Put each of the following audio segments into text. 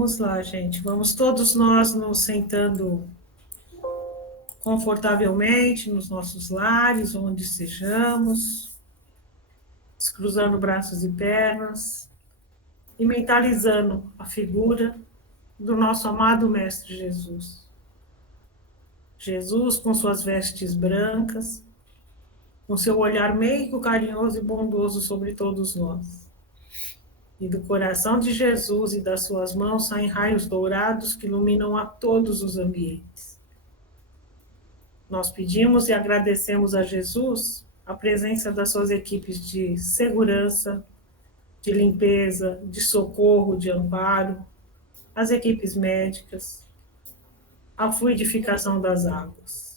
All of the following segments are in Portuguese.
Vamos lá, gente. Vamos todos nós nos sentando confortavelmente nos nossos lares, onde sejamos, descruzando braços e pernas e mentalizando a figura do nosso amado Mestre Jesus. Jesus com suas vestes brancas, com seu olhar meigo, carinhoso e bondoso sobre todos nós. E do coração de Jesus e das suas mãos saem raios dourados que iluminam a todos os ambientes. Nós pedimos e agradecemos a Jesus a presença das suas equipes de segurança, de limpeza, de socorro, de amparo, as equipes médicas, a fluidificação das águas.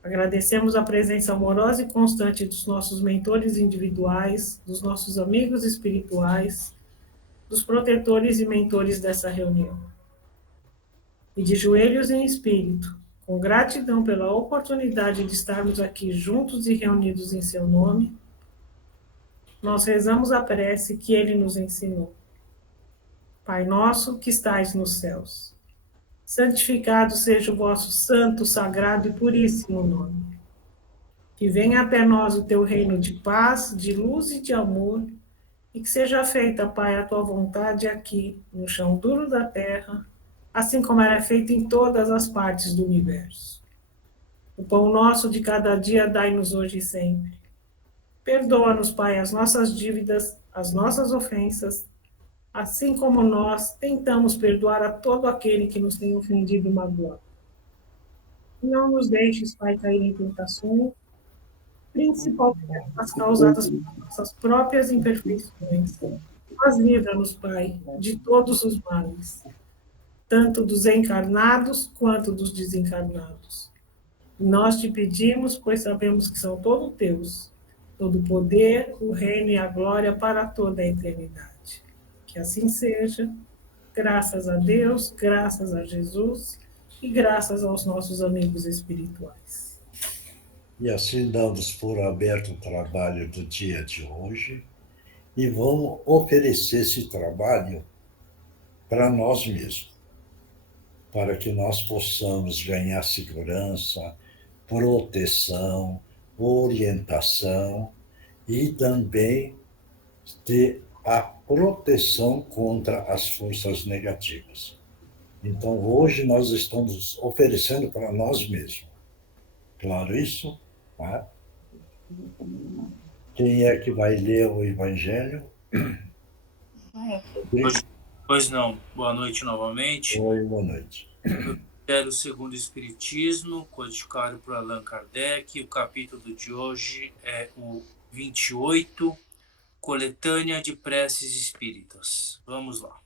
Agradecemos a presença amorosa e constante dos nossos mentores individuais, dos nossos amigos espirituais, dos protetores e mentores dessa reunião. E de joelhos em espírito, com gratidão pela oportunidade de estarmos aqui juntos e reunidos em seu nome, nós rezamos a prece que ele nos ensinou. Pai nosso que estais nos céus, santificado seja o vosso santo, sagrado e puríssimo nome. Que venha até nós o teu reino de paz, de luz e de amor, e que seja feita, Pai, a tua vontade aqui, no chão duro da terra, assim como ela é feita em todas as partes do universo. O pão nosso de cada dia dai-nos hoje e sempre. Perdoa-nos, Pai, as nossas dívidas, as nossas ofensas, assim como nós tentamos perdoar a todo aquele que nos tem ofendido e magoado. Não nos deixes, Pai, cair em tentações, principalmente as causadas por nossas próprias imperfeições. Mas livra-nos, Pai, de todos os males, tanto dos encarnados quanto dos desencarnados. Nós te pedimos, pois sabemos que são todos teus, todo o poder, o reino e a glória para toda a eternidade. Que assim seja, graças a Deus, graças a Jesus e graças aos nossos amigos espirituais. E assim damos por aberto o trabalho do dia de hoje e vamos oferecer esse trabalho para nós mesmos, para que nós possamos ganhar segurança, proteção, orientação e também ter a proteção contra as forças negativas. Então, hoje nós estamos oferecendo para nós mesmos. Claro isso? Tá? Quem é que vai ler o Evangelho? Pois não. Boa noite novamente. Oi, boa noite. Evangelho segundo o Espiritismo, codificado por Allan Kardec. O capítulo de hoje é o 28, Coletânea de Preces Espíritas. Vamos lá.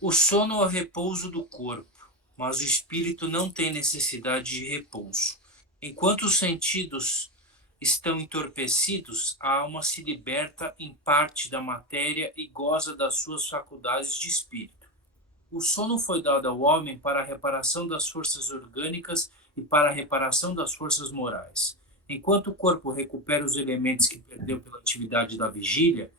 O sono é o repouso do corpo, mas o espírito não tem necessidade de repouso. Enquanto os sentidos estão entorpecidos, a alma se liberta em parte da matéria e goza das suas faculdades de espírito. O sono foi dado ao homem para a reparação das forças orgânicas e para a reparação das forças morais. Enquanto o corpo recupera os elementos que perdeu pela atividade da vigília,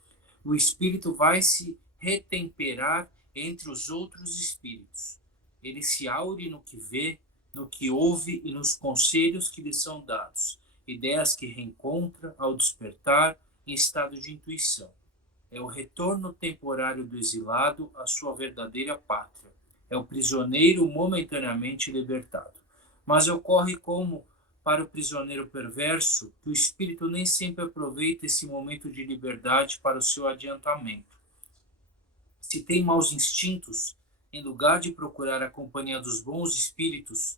o espírito vai se retemperar entre os outros espíritos. Ele se aure no que vê, no que ouve e nos conselhos que lhe são dados, ideias que reencontra ao despertar em estado de intuição. É o retorno temporário do exilado à sua verdadeira pátria. É o prisioneiro momentaneamente libertado. Mas ocorre como, para o prisioneiro perverso, que o espírito nem sempre aproveita esse momento de liberdade para o seu adiantamento. Se tem maus instintos, em lugar de procurar a companhia dos bons espíritos,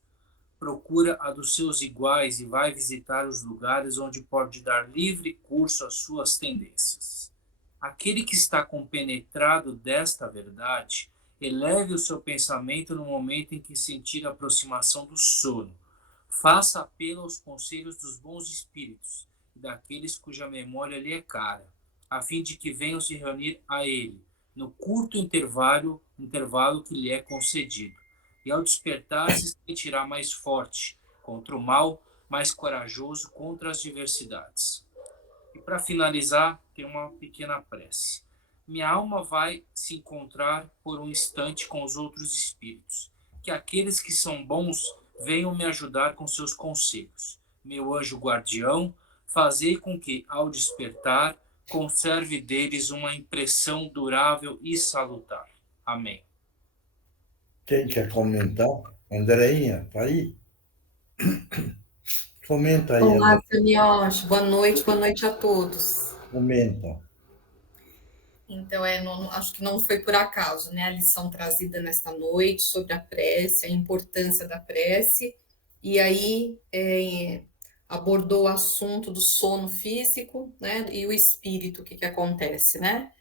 procura a dos seus iguais e vai visitar os lugares onde pode dar livre curso às suas tendências. Aquele que está compenetrado desta verdade, eleve o seu pensamento no momento em que sentir a aproximação do sono. Faça apelo aos conselhos dos bons espíritos e daqueles cuja memória lhe é cara, a fim de que venham se reunir a ele, no curto intervalo que lhe é concedido. E ao despertar se sentirá mais forte contra o mal, mais corajoso contra as diversidades. E para finalizar, tem uma pequena prece. minha alma vai se encontrar por um instante com os outros espíritos. Que aqueles que são bons venham me ajudar com seus conselhos. Meu anjo guardião, fazei com que, ao despertar, conserve deles uma impressão durável e salutar. Amém. Quem quer comentar? Andreinha, tá aí? Comenta aí, Olá, André. Fanioche. Boa noite a todos. Comenta. Então, acho que não foi por acaso, né? A lição trazida nesta noite sobre a prece, a importância da prece, e aí abordou o assunto do sono físico, né? E o espírito, o que acontece, né?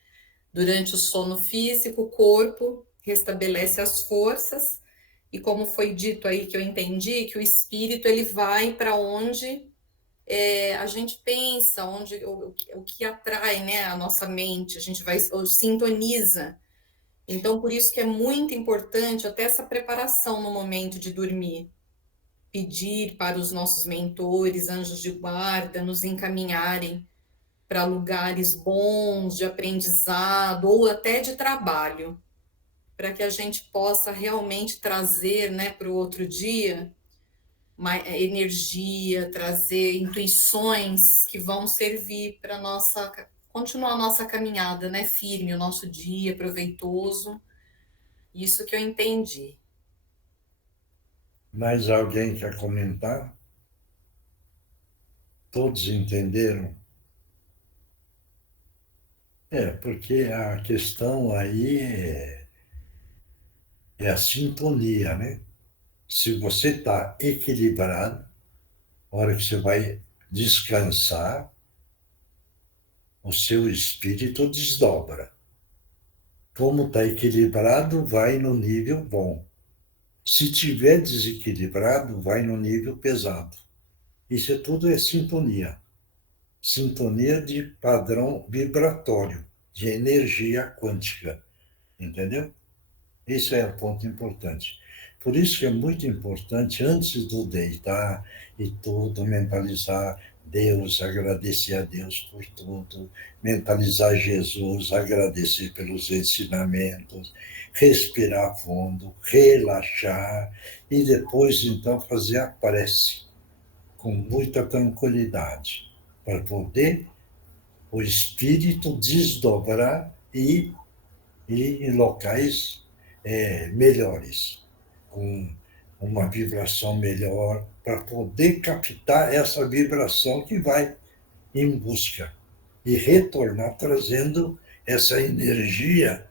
Durante o sono físico, o corpo restabelece as forças, e como foi dito aí que eu entendi, que o espírito ele vai para onde a gente pensa, onde o que atrai, né, a nossa mente, a gente vai ou sintoniza. Então, por isso que é muito importante até essa preparação no momento de dormir. Pedir para os nossos mentores, anjos de guarda, nos encaminharem para lugares bons de aprendizado ou até de trabalho, para que a gente possa realmente trazer, né, para o outro dia energia, trazer intuições que vão servir para nossa continuar a nossa caminhada, né, firme, o nosso dia proveitoso. Isso que eu entendi. Mais alguém quer comentar? Todos entenderam? Porque a questão aí é a sintonia, né? Se você está equilibrado, a hora que você vai descansar, o seu espírito desdobra. Como está equilibrado, vai no nível bom. Se tiver desequilibrado, vai no nível pesado. Isso tudo é sintonia. Sintonia de padrão vibratório, de energia quântica. Entendeu? Esse é o ponto importante. Por isso que é muito importante, antes do deitar e tudo, mentalizar Deus, agradecer a Deus por tudo, mentalizar Jesus, agradecer pelos ensinamentos, respirar fundo, relaxar e depois, então, fazer a prece com muita tranquilidade, para poder o espírito desdobrar e em locais melhores, com uma vibração melhor, para poder captar essa vibração que vai em busca e retornar trazendo essa energia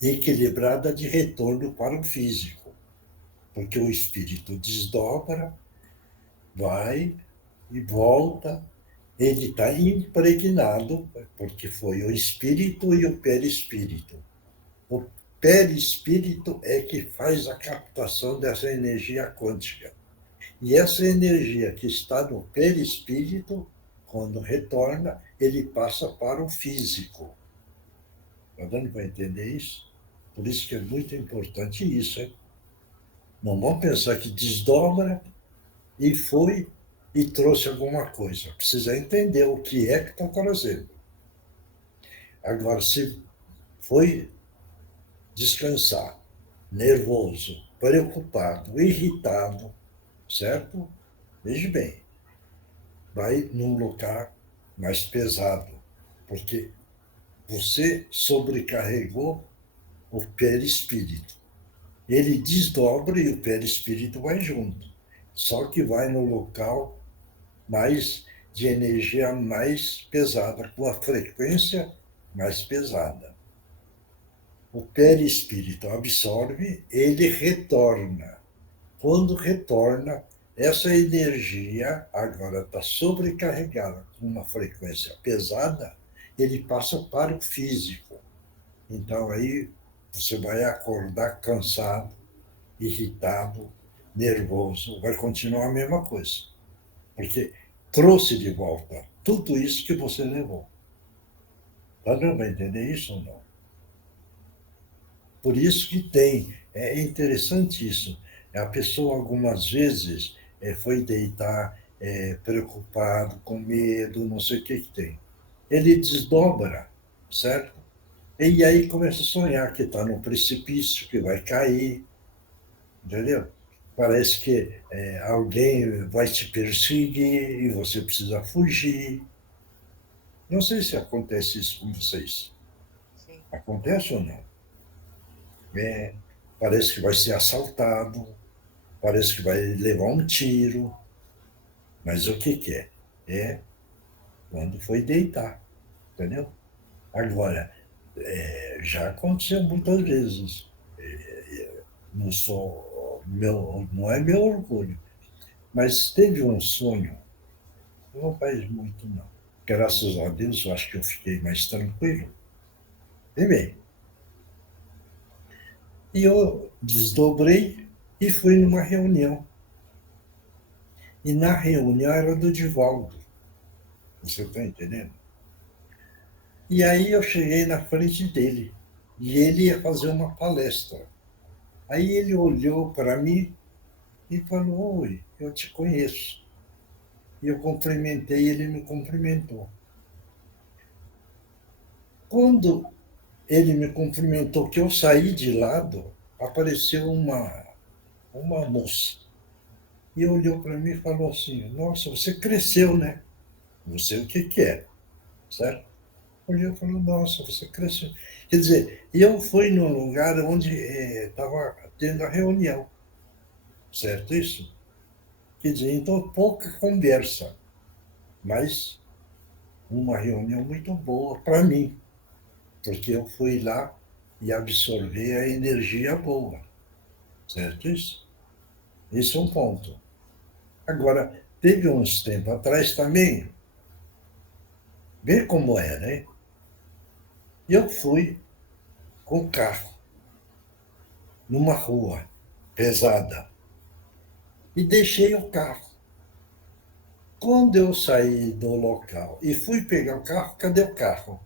equilibrada de retorno para o físico, porque o espírito desdobra, vai e volta, ele está impregnado, porque foi o espírito e o perispírito. O perispírito é que faz a captação dessa energia quântica. E essa energia que está no perispírito, quando retorna, ele passa para o físico. Está dando para entender isso? Por isso que é muito importante isso, hein? Não vamos pensar que desdobra e foi e trouxe alguma coisa. Precisa entender o que é que está trazendo. Agora, se foi descansar, nervoso, preocupado, irritado, certo? Veja bem, vai num lugar mais pesado, porque você sobrecarregou o perispírito. Ele desdobra e o perispírito vai junto, só que vai no local mais de energia mais pesada, com a frequência mais pesada. O perispírito absorve, ele retorna. Quando retorna, essa energia agora está sobrecarregada com uma frequência pesada, ele passa para o físico. Então aí você vai acordar cansado, irritado, nervoso, vai continuar a mesma coisa. Porque trouxe de volta tudo isso que você levou. Tá dando para entender isso ou não? Por isso que é interessante isso. A pessoa algumas vezes foi deitar preocupado, com medo, não sei o que tem. Ele desdobra certo? E aí começa a sonhar que está no precipício, que vai cair, entendeu? Parece que alguém vai te perseguir e você precisa fugir. Não sei se acontece isso com vocês. Sim. Acontece ou não? É, parece que vai ser assaltado, parece que vai levar um tiro, mas o que que é? É quando foi deitar, entendeu? Agora, já aconteceu muitas vezes. Não sou meu, não é meu orgulho, mas teve um sonho, não faz muito não. Graças a Deus, eu acho que eu fiquei mais tranquilo. E bem, e eu desdobrei e fui numa reunião. E na reunião era do Divaldo, você está entendendo? E aí eu cheguei na frente dele, e ele ia fazer uma palestra. Aí ele olhou para mim e falou: Oi, eu te conheço. E eu cumprimentei, ele me cumprimentou. Quando ele me cumprimentou, que eu saí de lado, apareceu uma moça. E olhou para mim e falou assim: Nossa, você cresceu, né? Não sei o que que é, certo? Olhou e falou: Nossa, você cresceu. Quer dizer, eu fui num lugar onde estava tendo a reunião, certo? Isso? Quer dizer, então pouca conversa, mas uma reunião muito boa para mim, porque eu fui lá e absorvi a energia boa, certo isso? Esse é um ponto. Agora, teve uns tempos atrás também, vê como é, né? Eu fui com o carro numa rua pesada e deixei o carro. Quando eu saí do local e fui pegar o carro, cadê o carro?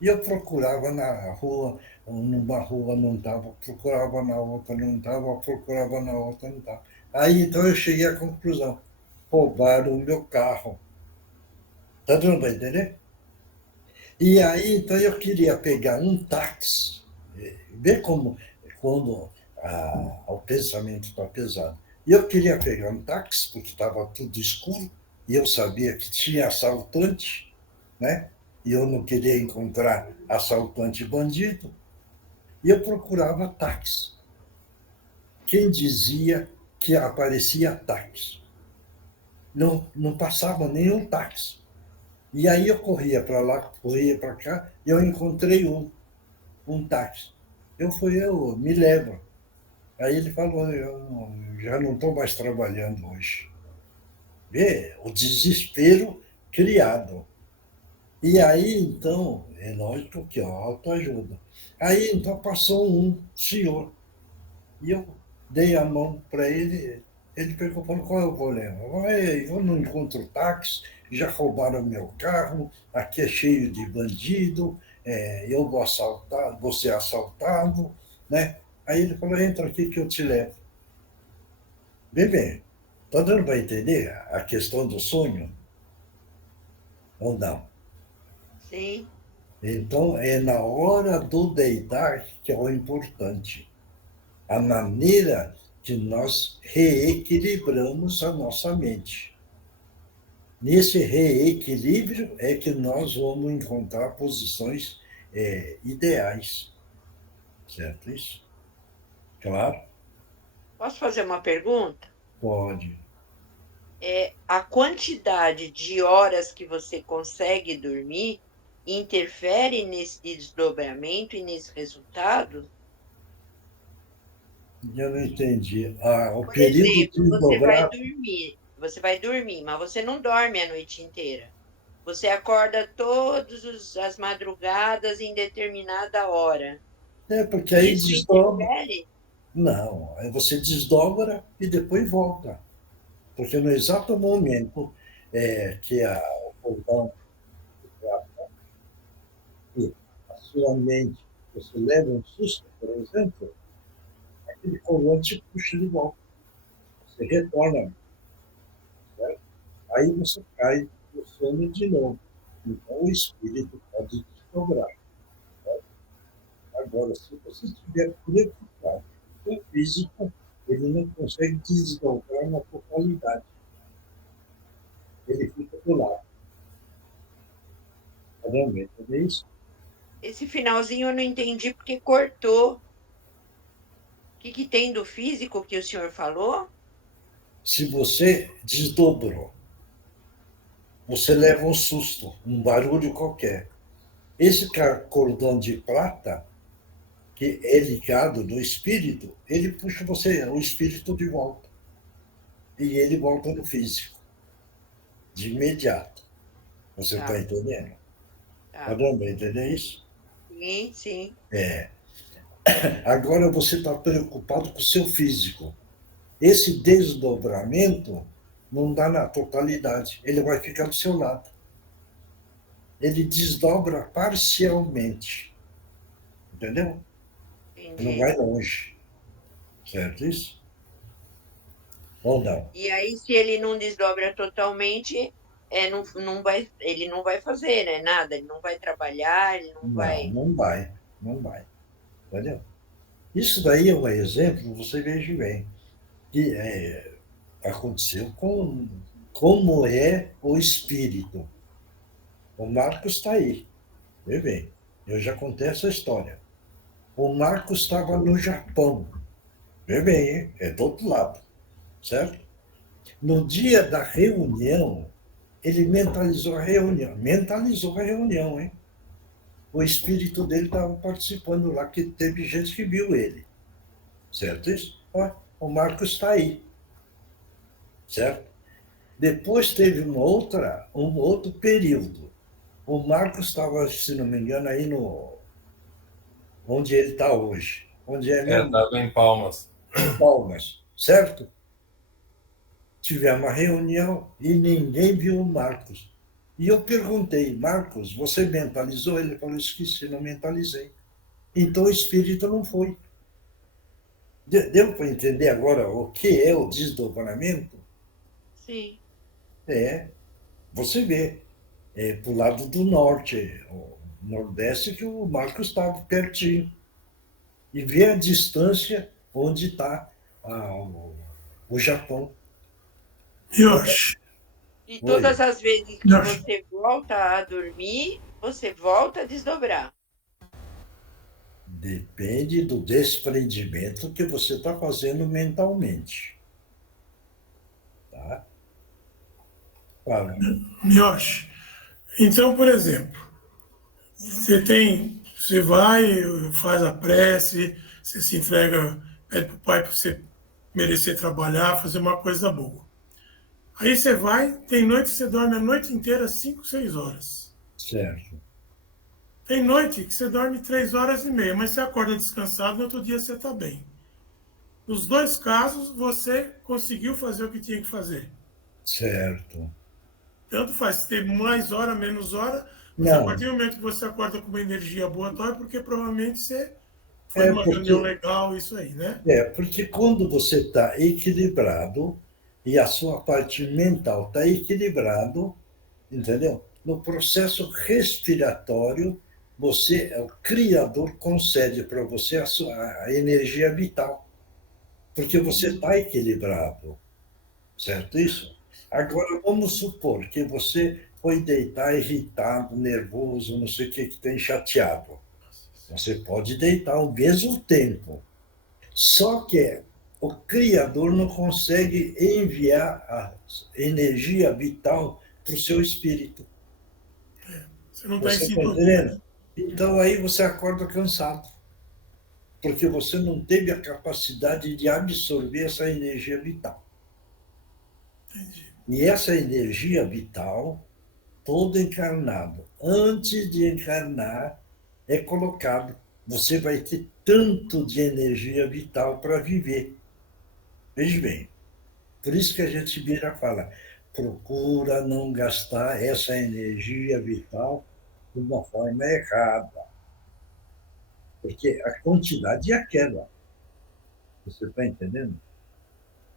E eu procurava na rua, numa rua não estava, procurava na outra não estava, procurava na outra não estava. Aí então eu cheguei à conclusão: roubaram o meu carro. Está dando para entender? E aí então eu queria pegar um táxi, ver como quando o pensamento está pesado. E eu queria pegar um táxi, porque estava tudo escuro, e eu sabia que tinha assaltante, né? E eu não queria encontrar assaltante bandido. E eu procurava táxi. Quem dizia que aparecia táxi? Não, não passava nenhum táxi. E aí eu corria para lá, corria para cá, e eu encontrei um táxi. Eu me lembro. Aí ele falou: eu já não estou mais trabalhando hoje. Vê o desespero criado. E aí, então, é lógico que autoajuda. Aí, então, passou um senhor. E eu dei a mão para ele. Ele perguntou: qual é o problema? Eu não encontro táxi, já roubaram meu carro, aqui é cheio de bandido, eu vou assaltar, vou ser assaltado, né? Aí ele falou: entra aqui que eu te levo. Bebê, está dando para entender a questão do sonho? Ou não? Sim. Então, é na hora do deitar que é o importante. A maneira que nós reequilibramos a nossa mente. Nesse reequilíbrio é que nós vamos encontrar posições ideais. Certo isso? Claro, Posso fazer uma pergunta? pode. A quantidade de horas que você consegue dormir interfere nesse desdobramento e nesse resultado? Eu não entendi. O Por período exemplo, desdobrado. você vai dormir, mas você não dorme a noite inteira. Você acorda todas as madrugadas em determinada hora. Porque aí Isso desdobra. interfere? Não, aí você desdobra e depois volta. Porque no exato momento que o cordão, a sua mente, você leva um susto, por exemplo, aquele cordão te puxa de volta. Você retorna, certo? Aí você cai no sono de novo. Então o espírito pode desdobrar. Agora, se você estiver preocupado com o físico, ele não consegue desdobrar na totalidade. Ele fica do lado. Realmente, é isso? Esse finalzinho eu não entendi porque cortou. O que tem do físico que o senhor falou? Se você desdobrou, você leva um susto, um barulho qualquer. Esse cordão de prata, que é ligado no espírito, ele puxa você, o espírito de volta. E ele volta no físico, de imediato. Você está Tá, entendendo? tá. Está dando para entender isso? Sim, sim. Agora você está preocupado com o seu físico. Esse desdobramento não dá na totalidade, ele vai ficar do seu lado. Ele desdobra parcialmente. Entendeu? Não Entendi. vai longe. Certo isso? Ou não? E aí, se ele não desdobra totalmente, ele não vai fazer, né, nada, ele não vai trabalhar, ele não Não, vai. não vai. Não vai. Entendeu? Isso daí é um exemplo, você veja bem, que aconteceu com como é o espírito. O Marcos está aí. Vê bem, eu já contei essa história. O Marcos estava no Japão. Vê bem, hein? É do outro lado. Certo? No dia da reunião, ele mentalizou a reunião. Mentalizou a reunião, hein? O espírito dele estava participando lá, que teve gente que viu ele. Certo isso? Ó, o Marcos está aí. Certo? Depois teve um outro período. O Marcos estava, se não me engano, aí no onde ele está hoje. Onde é mesmo? Estava em Palmas. Em Palmas. Certo? Tivemos uma reunião e ninguém viu o Marcos. E eu perguntei, Marcos, você mentalizou? Ele falou, esqueci, não mentalizei. Então o espírito não foi. Deu para entender agora o que é o desdobramento? Sim. Você vê, para o lado do norte, o nordeste, que o Marcos estava pertinho. E vê a distância onde está o Japão. Yoshi, E Oi. todas as vezes que Não. você volta a dormir, você volta a desdobrar. Depende do desprendimento que você está fazendo mentalmente. Tá? Fala. Yoshi. Então, por exemplo, você vai, faz a prece, você se entrega, pede para o pai para você merecer trabalhar, fazer uma coisa boa. Aí você vai, tem noite que você dorme a noite inteira, 5, 6 horas. Certo. Tem noite que você dorme 3 horas e meia, mas você acorda descansado, no outro dia você está bem. Nos dois casos, você conseguiu fazer o que tinha que fazer. Certo. Tanto faz, se tem mais hora, menos hora, mas a Não, partir do momento que você acorda com uma energia boa, é porque provavelmente você foi numa porque, reunião legal, isso aí, né? porque quando você está equilibrado e a sua parte mental está equilibrado, entendeu? No processo respiratório, o Criador concede para você a energia vital, porque você está equilibrado, certo isso? Agora, vamos supor que você foi deitar irritado, nervoso, não sei o que tem, chateado. Você pode deitar ao mesmo tempo. Só que o Criador não consegue enviar a energia vital para o seu espírito. Você não está em Você está sintonia. entendendo? Então aí você acorda cansado, porque você não teve a capacidade de absorver essa energia vital. Entendi. E essa energia vital, todo encarnado, antes de encarnar, é colocado. Você vai ter tanto de energia vital para viver. Veja bem, por isso que a gente vira fala, procura não gastar essa energia vital de uma forma errada. Porque a quantidade é aquela. Você está entendendo?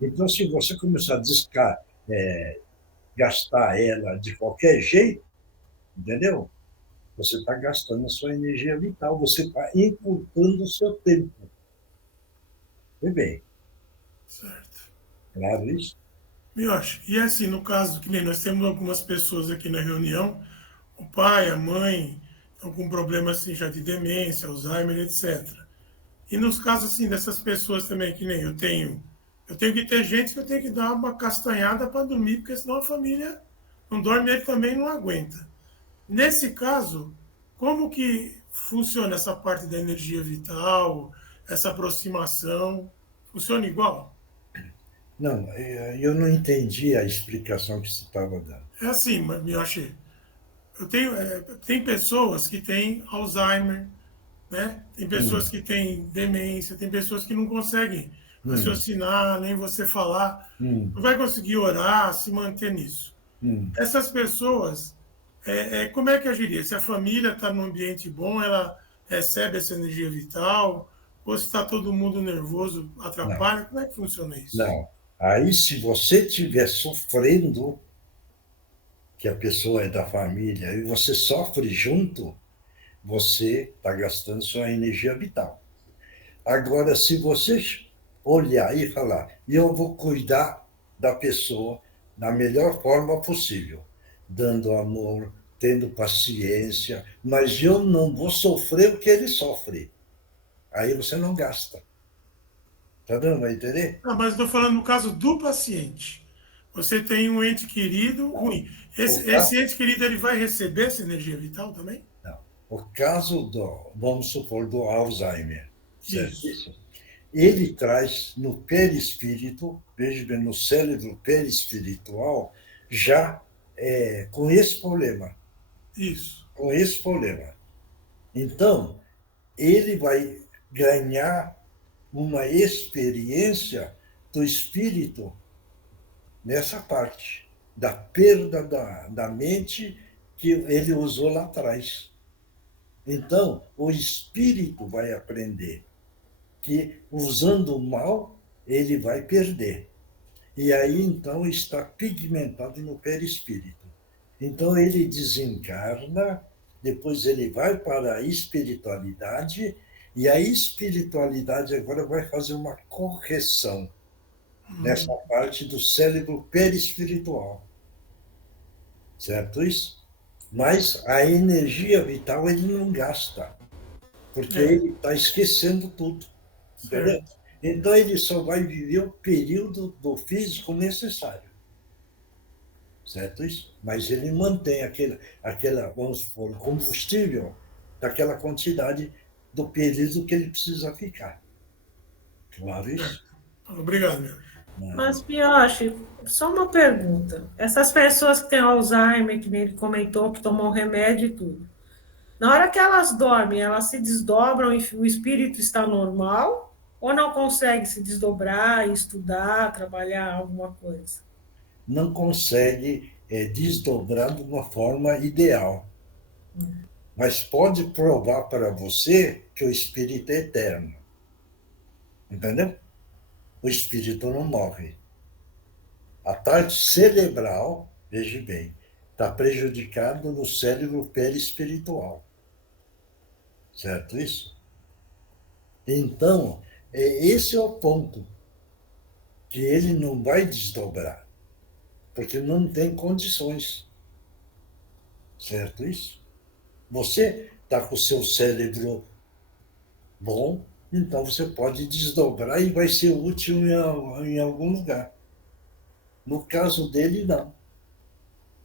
Então, se você começar a gastar ela de qualquer jeito, entendeu? Você está gastando a sua energia vital, você está encurtando o seu tempo. Muito bem, Certo. claro isso? Mioche, e assim, no caso, que nem nós temos algumas pessoas aqui na reunião, o pai, a mãe, estão com problemas assim, já de demência, Alzheimer, etc. E nos casos assim dessas pessoas também, que nem eu tenho que ter gente que eu tenho que dar uma castanhada para dormir, porque senão a família não dorme, ele também não aguenta. Nesse caso, como que funciona essa parte da energia vital, essa aproximação? Funciona igual? Não, eu não entendi a explicação que você estava dando. É assim, me achei. Tem pessoas que têm Alzheimer, né? Tem pessoas Hum, que têm demência, tem pessoas que não conseguem hum, raciocinar, nem você falar, hum, não vai conseguir orar, se manter nisso. hum. Essas pessoas, como é que agiria? Se a família está num ambiente bom, ela recebe essa energia vital, ou se está todo mundo nervoso, Não, atrapalha? Como é que funciona isso? não. Aí, se você estiver sofrendo, que a pessoa é da família, e você sofre junto, você está gastando sua energia vital. Agora, se você olhar e falar, eu vou cuidar da pessoa da melhor forma possível, dando amor, tendo paciência, mas eu não vou sofrer o que ele sofre. Aí você não gasta. Tá dando para entender? Ah, mas estou falando no caso do paciente. Você tem um ente querido Não. ruim. O Esse caso, ente querido ele vai receber essa energia vital também? não. O caso do, vamos supor, do Alzheimer, certo? Isso, Isso. Ele traz no perispírito, veja bem, no cérebro perispiritual, já com esse problema, isso. com esse problema. Então, ele vai ganhar uma experiência do espírito nessa parte, da perda da mente que ele usou lá atrás. Então, o espírito vai aprender que, usando o mal, ele vai perder. E aí, então, está pigmentado no perispírito. Então, ele desencarna, depois ele vai para a espiritualidade, e a espiritualidade agora vai fazer uma correção nessa parte do cérebro perispiritual. Certo isso? Mas a energia vital ele não gasta, porque É, ele está esquecendo tudo. Entendeu? certo. Então ele só vai viver o período do físico necessário, certo isso? Mas ele mantém aquela, vamos supor, combustível daquela quantidade do período que ele precisa ficar. Claro isso? Certo. Obrigado, meu. Mas, Pioche, só uma pergunta. Essas pessoas que têm Alzheimer, que nem ele comentou, que tomam remédio e tudo, na hora que elas dormem, elas se desdobram e o espírito está normal? Ou não consegue se desdobrar, estudar, trabalhar alguma coisa? Não consegue desdobrar de uma forma ideal, mas pode provar para você que o espírito é eterno. Entendeu? O espírito não morre. A parte cerebral, veja bem, está prejudicada no cérebro perispiritual. Certo isso? Então, esse é o ponto, que ele não vai desdobrar, porque não tem condições. Certo isso? Você está com o seu cérebro bom, então você pode desdobrar e vai ser útil em algum lugar. No caso dele, não,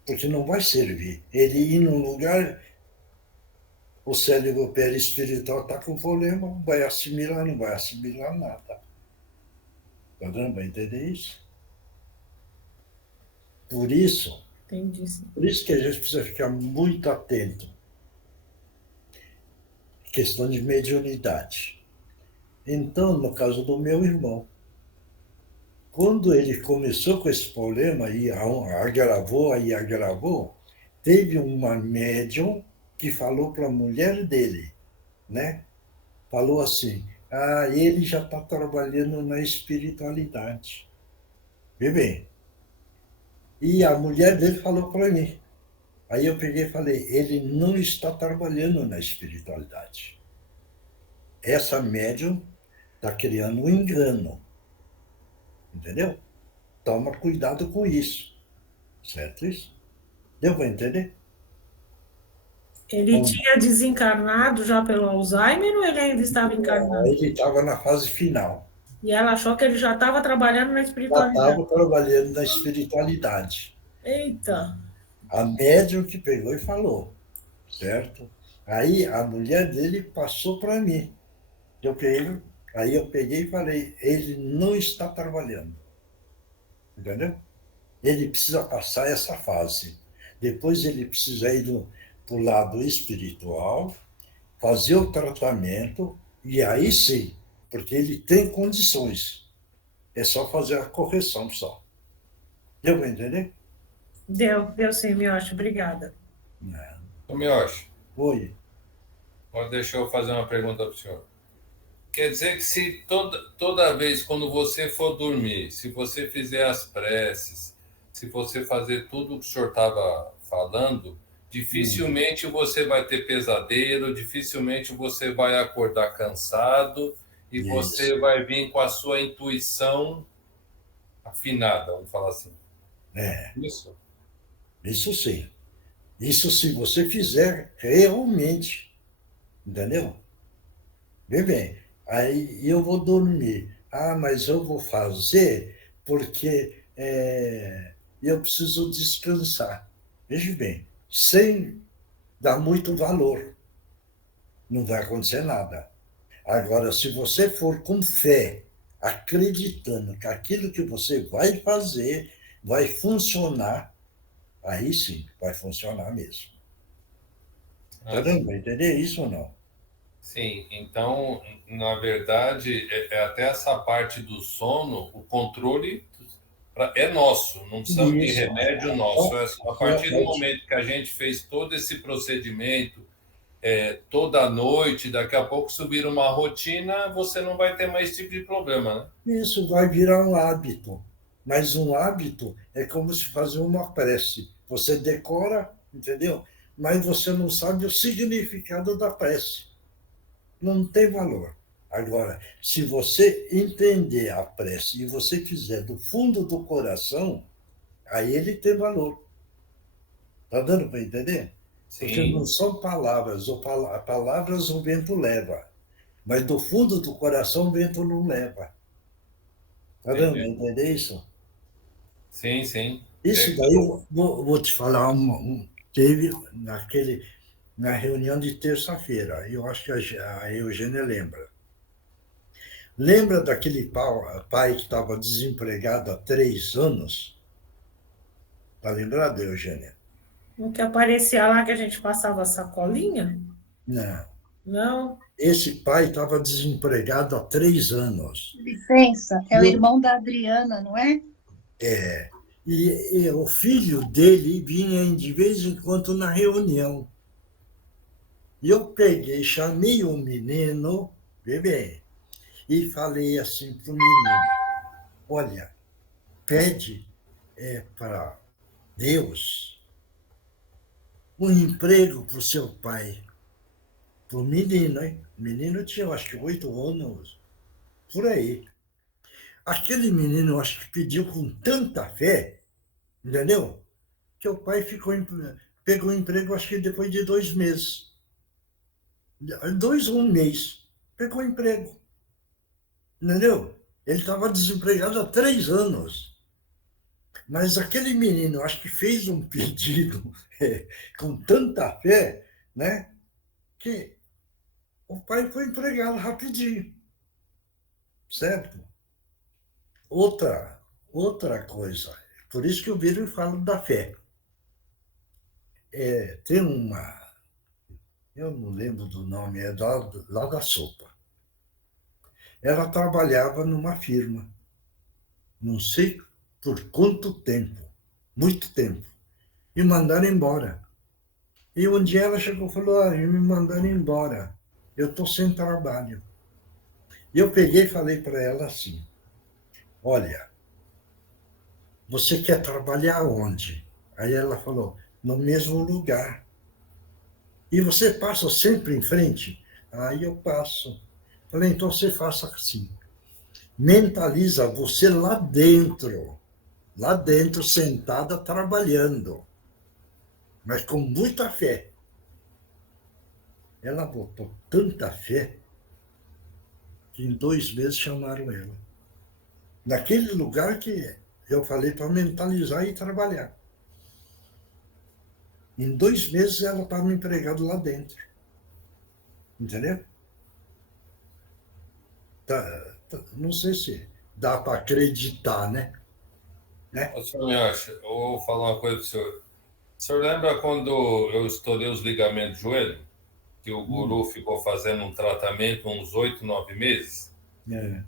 porque não vai servir. Ele ir num lugar, o cérebro perispiritual está com problema, vai assimilar, não vai assimilar nada. Está dando para entender isso? Por isso, Entendi, sim. por isso que a gente precisa ficar muito atento. Questão de mediunidade. Então, no caso do meu irmão, quando ele começou com esse problema e agravou, teve uma médium que falou para a mulher dele, né? Falou assim: ah, ele já está trabalhando na espiritualidade. Vê bem. E a mulher dele falou para mim. Aí eu peguei e falei, ele não está trabalhando na espiritualidade. Essa médium está criando um engano. Entendeu? Toma cuidado com isso. Certo isso? Deu para entender? Ele Bom, tinha desencarnado já pelo Alzheimer ou ele ainda estava encarnado? ele estava na fase final. E ela achou que ele já estava trabalhando na Já espiritualidade. estava trabalhando na espiritualidade. Eita! A médium que pegou e falou, certo? Aí a mulher dele passou para mim. Aí eu peguei e falei, ele não está trabalhando. Entendeu? Ele precisa passar essa fase. Depois ele precisa ir para o lado espiritual, fazer o tratamento, e aí sim, porque ele tem condições. É só fazer a correção só. Deu para entender? Deu sim, Miocha, obrigada. Ô, Miyoshi, Oi. deixa eu fazer uma pergunta para o senhor. Quer dizer que se toda vez quando você for dormir, se você fizer as preces, se você fazer tudo o que o senhor estava falando, dificilmente você vai ter pesadelo, dificilmente você vai acordar cansado e você vai vir com a sua intuição afinada, vamos falar assim. Isso? Isso sim. Isso se você fizer realmente. Entendeu? Vê bem. Aí eu vou dormir. Ah, mas eu vou fazer porque eu preciso descansar. Veja bem, sem dar muito valor, não vai acontecer nada. Agora, se você for com fé, acreditando que aquilo que você vai fazer vai funcionar, aí sim, vai funcionar mesmo. Está dando para entender isso ou não? Sim, então, na verdade, até essa parte do sono, o controle é nosso, não precisamos de remédio nosso. A partir do momento que a gente fez todo esse procedimento, toda noite, daqui a pouco subir uma rotina, você não vai ter mais esse tipo de problema, né? Isso vai virar um hábito. Mas um hábito é como se fazer uma prece. Você decora, entendeu? Mas você não sabe o significado da prece. Não tem valor. Agora, se você entender a prece e você fizer do fundo do coração, aí ele tem valor. Está dando para entender? Sim. Porque não são palavras. Palavras o vento leva. Mas do fundo do coração o vento não leva. Está dando para entender isso? Sim, sim. Isso daí eu vou te falar. Teve na reunião de terça-feira. Eu acho que a Eugênia lembra. Lembra daquele pai que estava desempregado há 3 anos? Está lembrado, Eugênia? O que aparecia lá que a gente passava sacolinha? Não. Não. Esse pai estava desempregado há 3 anos. Licença, é o irmão da Adriana, não é? É. E o filho dele vinha de vez em quando na reunião. E eu peguei, chamei o menino, bebê, e falei assim para o menino, olha, pede para Deus um emprego para o seu pai. Para o menino, hein? O menino tinha, acho que 8 anos, por aí. Aquele menino, acho que pediu com tanta fé, entendeu? Que o pai pegou emprego, acho que depois de 2 meses. 2 ou 1 mês. Pegou emprego. Entendeu? Ele estava desempregado há 3 anos. Mas aquele menino, acho que fez um pedido com tanta fé, né? Que o pai foi empregado rapidinho. Certo? Outra coisa. Por isso que eu viro e falo da fé. Tem uma. Eu não lembro do nome, é lá da sopa. Ela trabalhava numa firma. Não sei por quanto tempo. Muito tempo. E mandaram embora. E um dia ela chegou e falou, me mandaram embora. Eu estou sem trabalho. E eu peguei e falei para ela assim, olha, você quer trabalhar onde? Aí ela falou, no mesmo lugar. E você passa sempre em frente? Aí eu passo. Falei, então você faça assim. Mentaliza você lá dentro, sentada, trabalhando, mas com muita fé. Ela botou tanta fé que em 2 meses chamaram ela. Naquele lugar que eu falei para mentalizar e trabalhar. Em 2 meses ela estava empregada lá dentro. Entendeu? Não sei se dá para acreditar, né? Ô, senhor Miyoshi, eu vou falar uma coisa para o senhor. O senhor lembra quando eu estourei os ligamentos do joelho? Que o guru ficou fazendo um tratamento uns 8, 9 meses? É.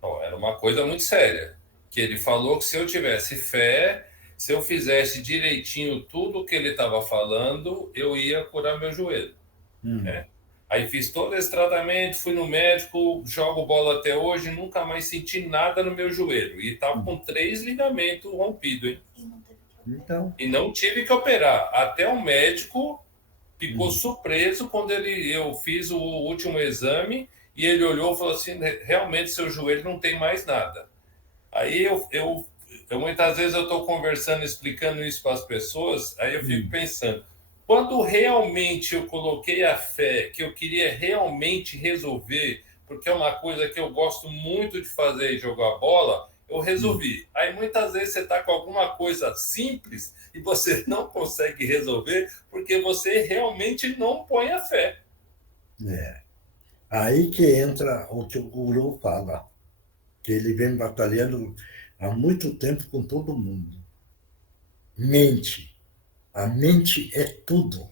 Bom, era uma coisa muito séria. Que ele falou que se eu tivesse fé, se eu fizesse direitinho tudo o que ele estava falando, eu ia curar meu joelho. Né? Aí fiz todo esse tratamento, fui no médico, jogo bola até hoje, nunca mais senti nada no meu joelho. E estava com 3 ligamentos rompidos, hein? Então, E não tive que operar. Até o médico ficou surpreso quando eu fiz o último exame e ele olhou e falou assim, realmente seu joelho não tem mais nada. Aí eu muitas vezes eu estou conversando, explicando isso para as pessoas, aí eu fico pensando, quando realmente eu coloquei a fé, que eu queria realmente resolver, porque é uma coisa que eu gosto muito de fazer e jogar bola, eu resolvi. Aí muitas vezes você está com alguma coisa simples e você não consegue resolver porque você realmente não põe a fé. Aí que entra o que o guru fala, que ele vem batalhando há muito tempo com todo mundo. Mente. A mente é tudo.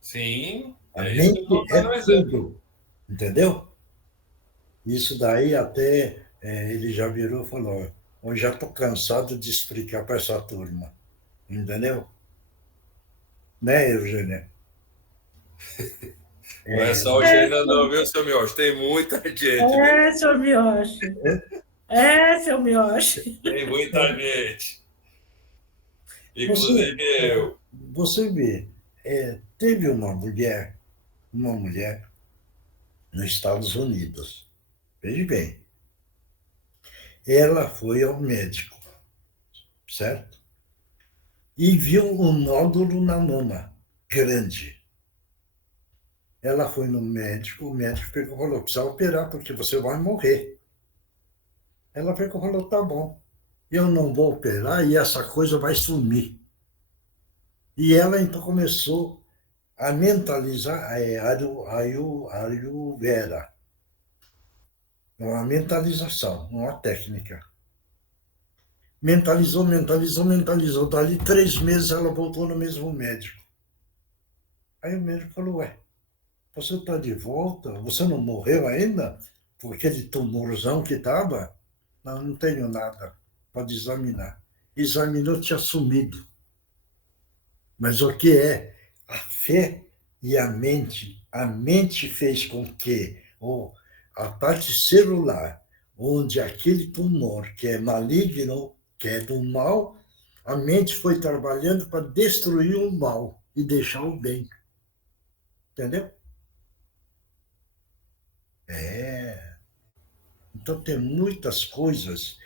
Sim, A é isso que eu mente estou dando é exemplo. tudo. Entendeu? Isso daí até ele já virou e falou, eu já estou cansado de explicar para essa turma. Entendeu? Né, Eugênia? Não é só o Gênero não, viu, seu Miotti? Tem muita gente, viu? Seu Miyoshi. Seu Miyoshi. Tem muita gente. Você, Inclusive eu. você vê, teve uma mulher nos Estados Unidos, veja bem, ela foi ao médico, certo? E viu um nódulo na mama, grande. Ela foi no médico, o médico pegou e falou, precisa operar, porque você vai morrer. Ela pegou e falou, tá bom, eu não vou operar e essa coisa vai sumir. E ela então começou a mentalizar a Ayurveda. Uma mentalização, uma técnica. Mentalizou. Dali 3 meses ela voltou no mesmo médico. Aí o médico falou, ué, você está de volta? Você não morreu ainda? Por aquele tumorzão que estava? Não, não tenho nada. Pode examinar. Examinou, tinha sumido. Mas o que é? A fé e a mente. A mente fez com que a parte celular, onde aquele tumor que é maligno, que é do mal, a mente foi trabalhando para destruir o mal e deixar o bem. Entendeu? Então tem muitas coisas.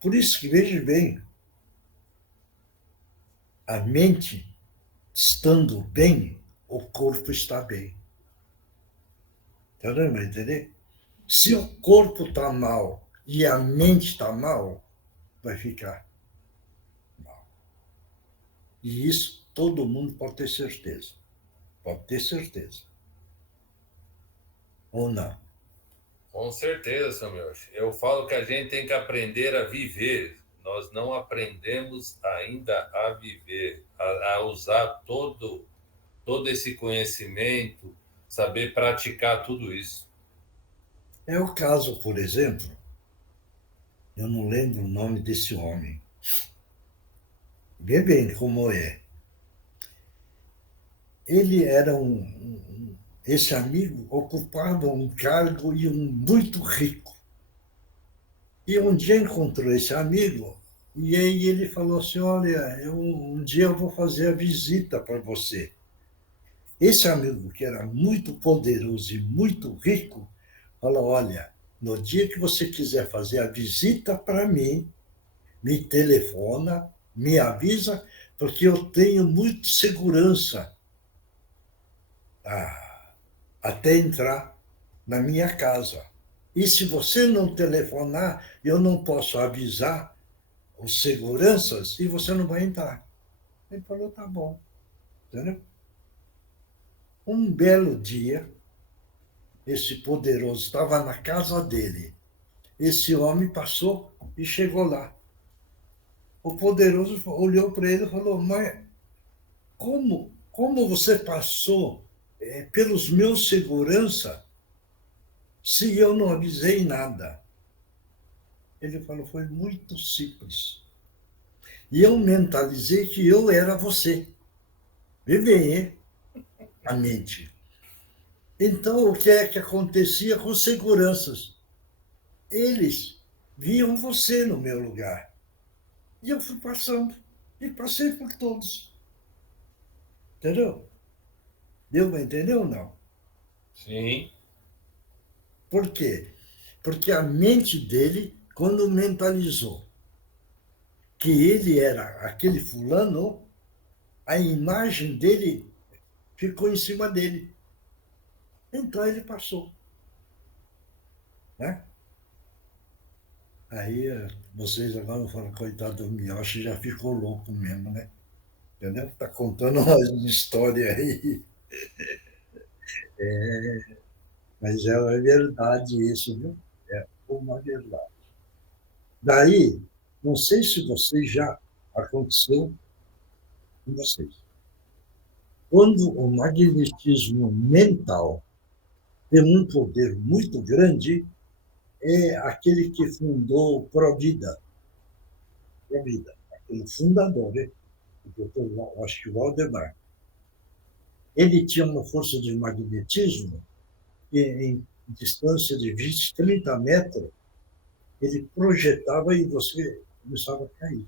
Por isso que, veja bem, a mente estando bem, o corpo está bem. Entendeu? Se o corpo está mal e a mente está mal, vai ficar mal. E isso todo mundo pode ter certeza. Pode ter certeza. Ou não? Com certeza, seu Miotti. Eu falo que a gente tem que aprender a viver. Nós não aprendemos ainda a viver, a usar todo esse conhecimento, saber praticar tudo isso. É o caso, por exemplo, eu não lembro o nome desse homem. Vê bem como é. Ele era esse amigo ocupava um cargo muito rico. E um dia encontrou esse amigo E aí ele falou assim, olha, um dia eu vou fazer a visita para você. Esse amigo, que era muito poderoso e muito rico, falou, olha, no dia que você quiser fazer a visita para mim, me telefona, me avisa, porque eu tenho muita segurança até entrar na minha casa. E se você não telefonar, eu não posso avisar os seguranças e você não vai entrar. Ele falou, tá bom. Entendeu? Um belo dia, esse poderoso estava na casa dele. Esse homem passou e chegou lá. O poderoso olhou para ele e falou, mas como você passou pelos meus segurança se eu não avisei nada? Ele falou, foi muito simples. E eu mentalizei que eu era você. Vê bem, hein? A mente. Então, o que é que acontecia com os seguranças? Eles viam você no meu lugar. E eu fui passando. E passei por todos. Entendeu? Deu para entender ou não? Sim. Por quê? Porque a mente dele, quando mentalizou que ele era aquele fulano, a imagem dele ficou em cima dele. Então ele passou. Né? Aí vocês agora falam, coitado do Miyoshi, já ficou louco mesmo, né? Entendeu? Está contando uma história aí. Mas é verdade isso, viu? É uma verdade. Daí, não sei se vocês já aconteceu com vocês. Quando o magnetismo mental tem um poder muito grande, é aquele que fundou o Provida, aquele fundador, o doutor, acho que Waldemar. Ele tinha uma força de magnetismo que, em distância de 20, 30 metros, ele projetava e você começava a cair.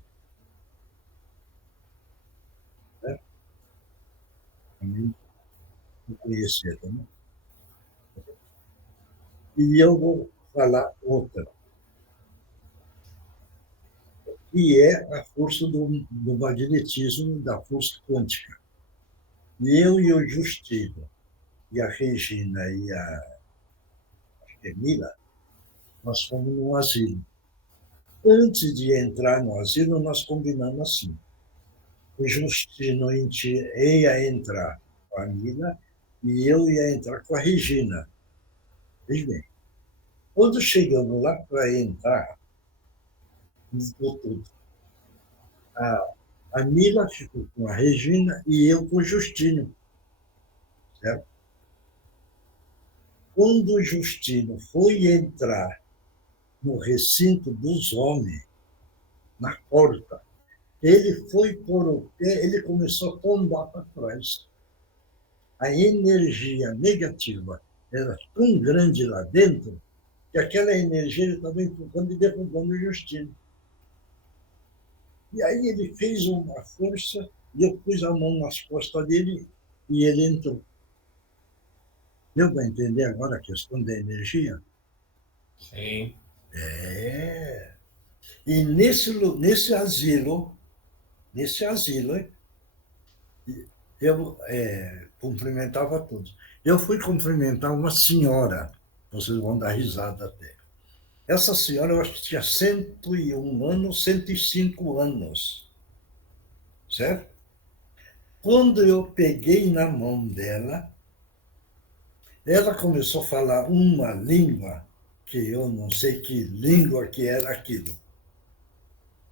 Né? Não conhecia também. E eu vou falar outra, que é a força do magnetismo, da força quântica. E eu e o Justino, e a Regina e a Emila, nós fomos num asilo. Antes de entrar no asilo, nós combinamos assim. O Justino ia entrar com a Mila e eu ia entrar com a Regina. Veja bem. Quando chegamos lá para entrar, mudou tudo. A Mila ficou com a Regina e eu com o Justino. Certo? Quando o Justino foi entrar no recinto dos homens, na porta, ele foi pôr o pé, ele começou a tombar para trás. A energia negativa era tão grande lá dentro que aquela energia ele estava empurrando e derrubando o Justino. E aí ele fez uma força e eu pus a mão nas costas dele e ele entrou. Deu para entender agora a questão da energia? Sim. É. E nesse asilo, eu cumprimentava todos. Eu fui cumprimentar uma senhora, vocês vão dar risada até. Essa senhora, eu acho que tinha 101 anos, 105 anos. Certo? Quando eu peguei na mão dela, ela começou a falar uma língua que eu não sei que língua que era aquilo.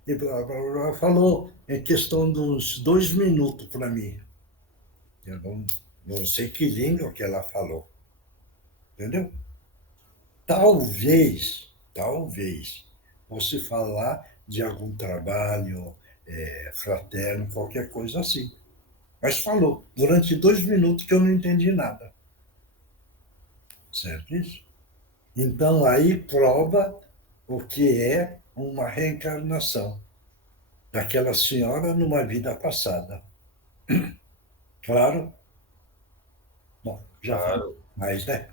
E ela falou em questão de uns 2 minutos para mim. Eu não sei que língua que ela falou. Entendeu? Talvez, você falar de algum trabalho fraterno, qualquer coisa assim. Mas falou, durante 2 minutos que eu não entendi nada. Certo isso? Então, aí prova o que é uma reencarnação. daquela senhora numa vida passada. Claro? Bom, já falei Claro. mais, né?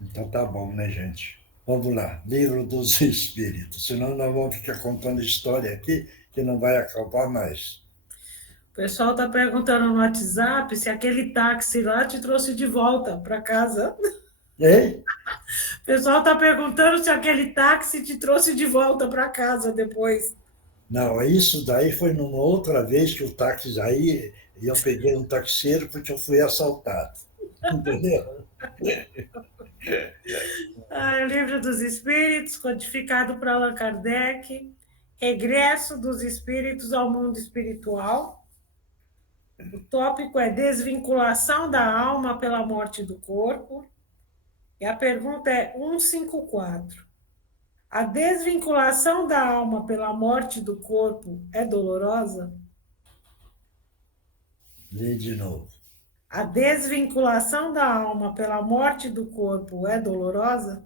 Então tá bom, né, gente? Vamos lá, Livro dos Espíritos. Senão nós vamos ficar contando história aqui que não vai acabar mais. O pessoal está perguntando no WhatsApp se aquele táxi lá te trouxe de volta para casa. Ei? O pessoal está perguntando se aquele táxi te trouxe de volta para casa depois. Não, isso daí foi numa outra vez que o táxi aí, e eu peguei um taxeiro porque eu fui assaltado. Entendeu? O Livro dos Espíritos, codificado por Allan Kardec, Regresso dos Espíritos ao Mundo Espiritual. O tópico é desvinculação da alma pela morte do corpo. E a pergunta é 154. A desvinculação da alma pela morte do corpo é dolorosa? Lê de novo. A desvinculação da alma pela morte do corpo é dolorosa?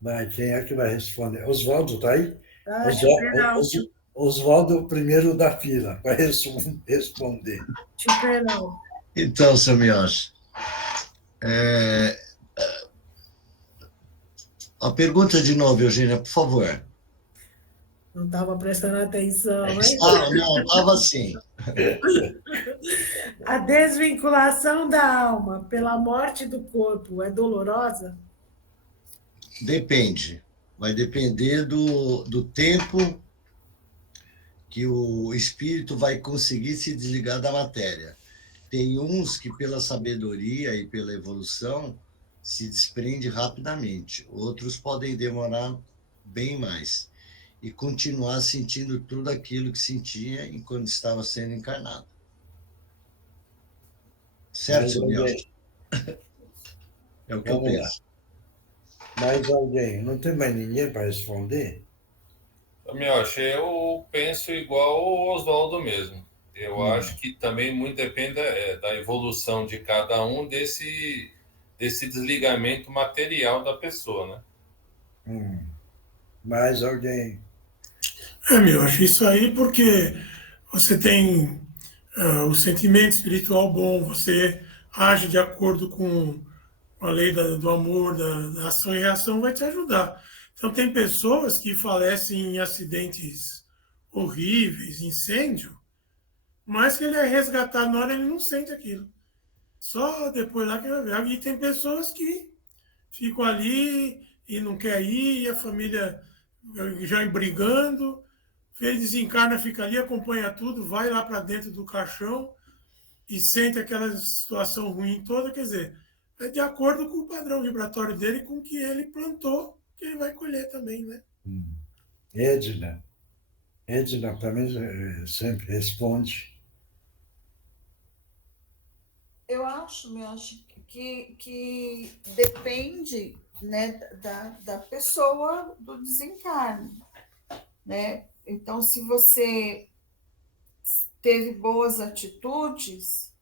Mas quem é que vai responder? Oswaldo está aí? Tiperão. Oswaldo é o primeiro da fila para responder. Tiperão. Então, seu Miocha, a pergunta de novo, Eugênia, por favor. Não estava prestando atenção, hein? Não, estava sim. A desvinculação da alma pela morte do corpo é dolorosa? Depende. Vai depender do tempo que o espírito vai conseguir se desligar da matéria. Tem uns que, pela sabedoria e pela evolução, se desprende rapidamente. Outros podem demorar bem mais e continuar sentindo tudo aquilo que sentia enquanto estava sendo encarnado. Certo, seu Miocha? É o que eu penso. Mais alguém? Não tem mais ninguém para responder? Miocha, eu penso igual o Oswaldo mesmo. Eu acho que também muito depende da evolução de cada um desse desligamento material da pessoa, né? Mais alguém? Eu acho isso aí porque você tem o sentimento espiritual bom, você age de acordo com a lei do amor, da ação e reação, vai te ajudar. Então, tem pessoas que falecem em acidentes horríveis, incêndio, mas que ele é resgatado na hora, ele não sente aquilo. Só depois lá que ele vai ver. E tem pessoas que ficam ali e não quer ir, e a família já brigando, ele desencarna, fica ali, acompanha tudo, vai lá para dentro do caixão e sente aquela situação ruim toda, quer dizer, é de acordo com o padrão vibratório dele, com o que ele plantou, que ele vai colher também, né? Edna também sempre responde. Eu acho que depende, né, da pessoa, do desencarne, né? Então, se você teve boas atitudes,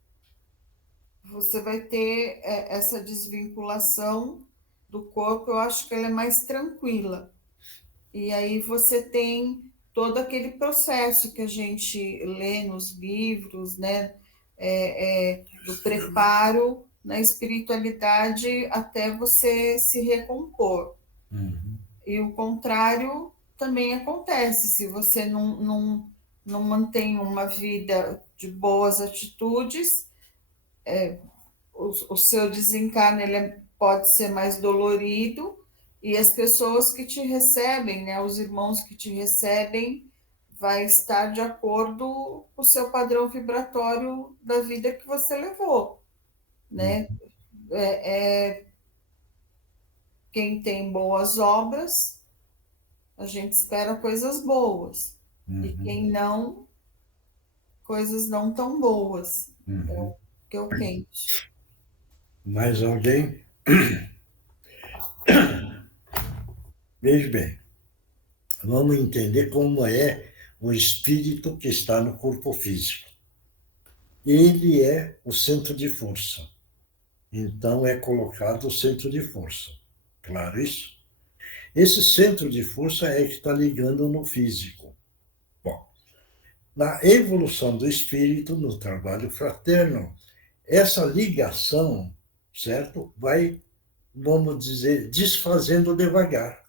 você vai ter essa desvinculação do corpo, eu acho que ela é mais tranquila. E aí você tem todo aquele processo que a gente lê nos livros, né? Do preparo na espiritualidade até você se recompor. E o contrário também acontece, se você não mantém uma vida de boas atitudes, o seu desencarne ele pode ser mais dolorido, e as pessoas que te recebem, né, os irmãos que te recebem, vai estar de acordo com o seu padrão vibratório da vida que você levou, né? Quem tem boas obras, a gente espera coisas boas. E quem não, coisas não tão boas. É o que eu penso. Mais alguém? Veja bem, vamos entender como é o espírito que está no corpo físico. Ele é o centro de força. Então, é colocado o centro de força. Claro isso? Esse centro de força é que está ligando no físico. Bom, na evolução do espírito, no trabalho fraterno, essa ligação, certo, vai, vamos dizer, desfazendo devagar.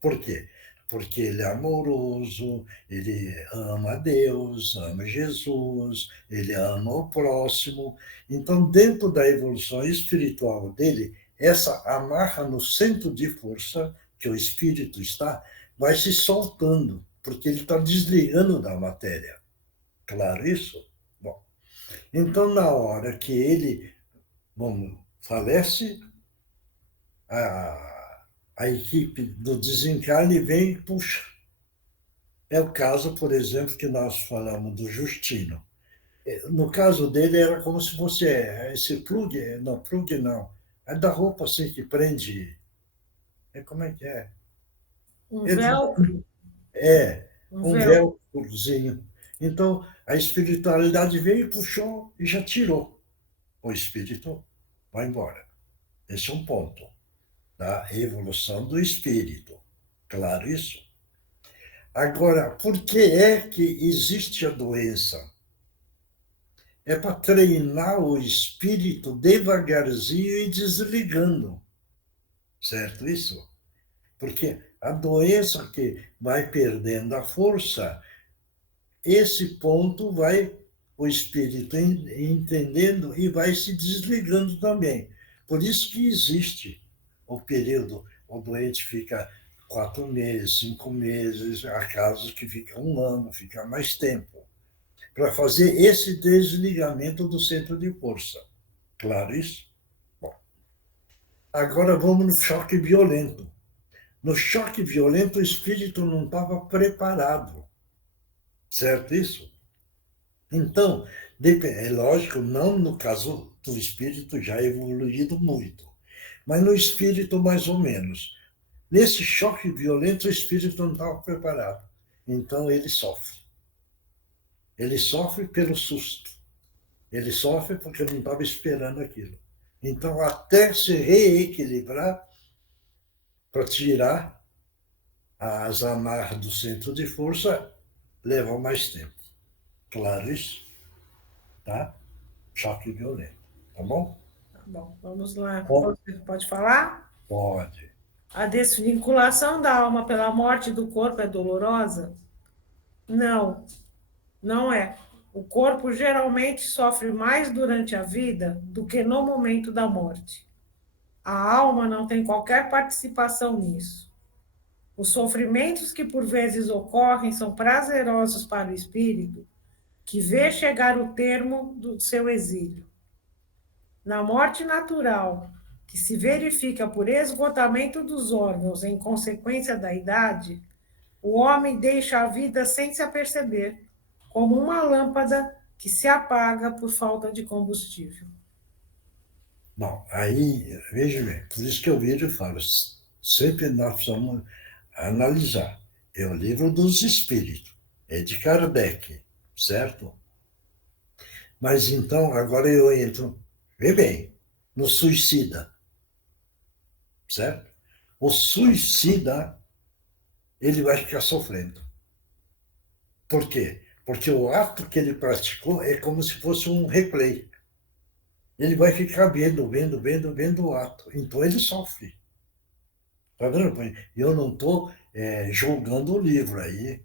Por quê? Porque ele é amoroso, ele ama Deus, ama Jesus, ele ama o próximo. Então, dentro da evolução espiritual dele, essa amarra no centro de força que o espírito está, vai se soltando, porque ele está desligando da matéria. Claro isso? Bom, então, na hora que ele, bom, falece, a equipe do desencarne vem e puxa. É o caso, por exemplo, que nós falamos do Justino. No caso dele, era como se fosse esse plug, não, plug não, é da roupa assim que prende. Como é que é? Um velcro. Um velcrozinho. Então, a espiritualidade veio, puxou e já tirou. O espírito vai embora. Esse é um ponto da evolução do espírito. Claro isso? Agora, por que é que existe a doença? É para treinar o espírito devagarzinho e desligando. Certo isso? Porque a doença que vai perdendo a força, esse ponto vai o espírito entendendo e vai se desligando também. Por isso que existe o período, o doente fica 4 meses, 5 meses, há casos que fica 1 ano, fica mais tempo, para fazer esse desligamento do centro de força. Claro isso? Bom, agora vamos no choque violento. No choque violento, o espírito não estava preparado. Certo isso? Então, é lógico, não no caso do espírito já evoluído muito, mas no espírito mais ou menos. Nesse choque violento, o espírito não estava preparado. Então, ele sofre. Ele sofre pelo susto. Ele sofre porque não estava esperando aquilo. Então, até se reequilibrar para tirar as amarras do centro de força, leva mais tempo. Claro isso? Tá? Choque violento. Tá bom? Tá bom, vamos lá. Pode. Você pode falar? Pode. A desvinculação da alma pela morte do corpo é dolorosa? Não, não é. O corpo geralmente sofre mais durante a vida do que no momento da morte. A alma não tem qualquer participação nisso. Os sofrimentos que por vezes ocorrem são prazerosos para o espírito, que vê chegar o termo do seu exílio. Na morte natural, que se verifica por esgotamento dos órgãos em consequência da idade, o homem deixa a vida sem se aperceber, como uma lâmpada que se apaga por falta de combustível. Bom, aí, veja bem, por isso que eu vejo e falo, sempre nós precisamos analisar. É o livro dos Espíritos, é de Kardec, certo? Mas então, agora eu entro, vê bem, no suicida, certo? O suicida, ele vai ficar sofrendo. Por quê? Porque o ato que ele praticou é como se fosse um replay. Ele vai ficar vendo o ato. Então ele sofre. Tá vendo? Eu não estou julgando o livro aí,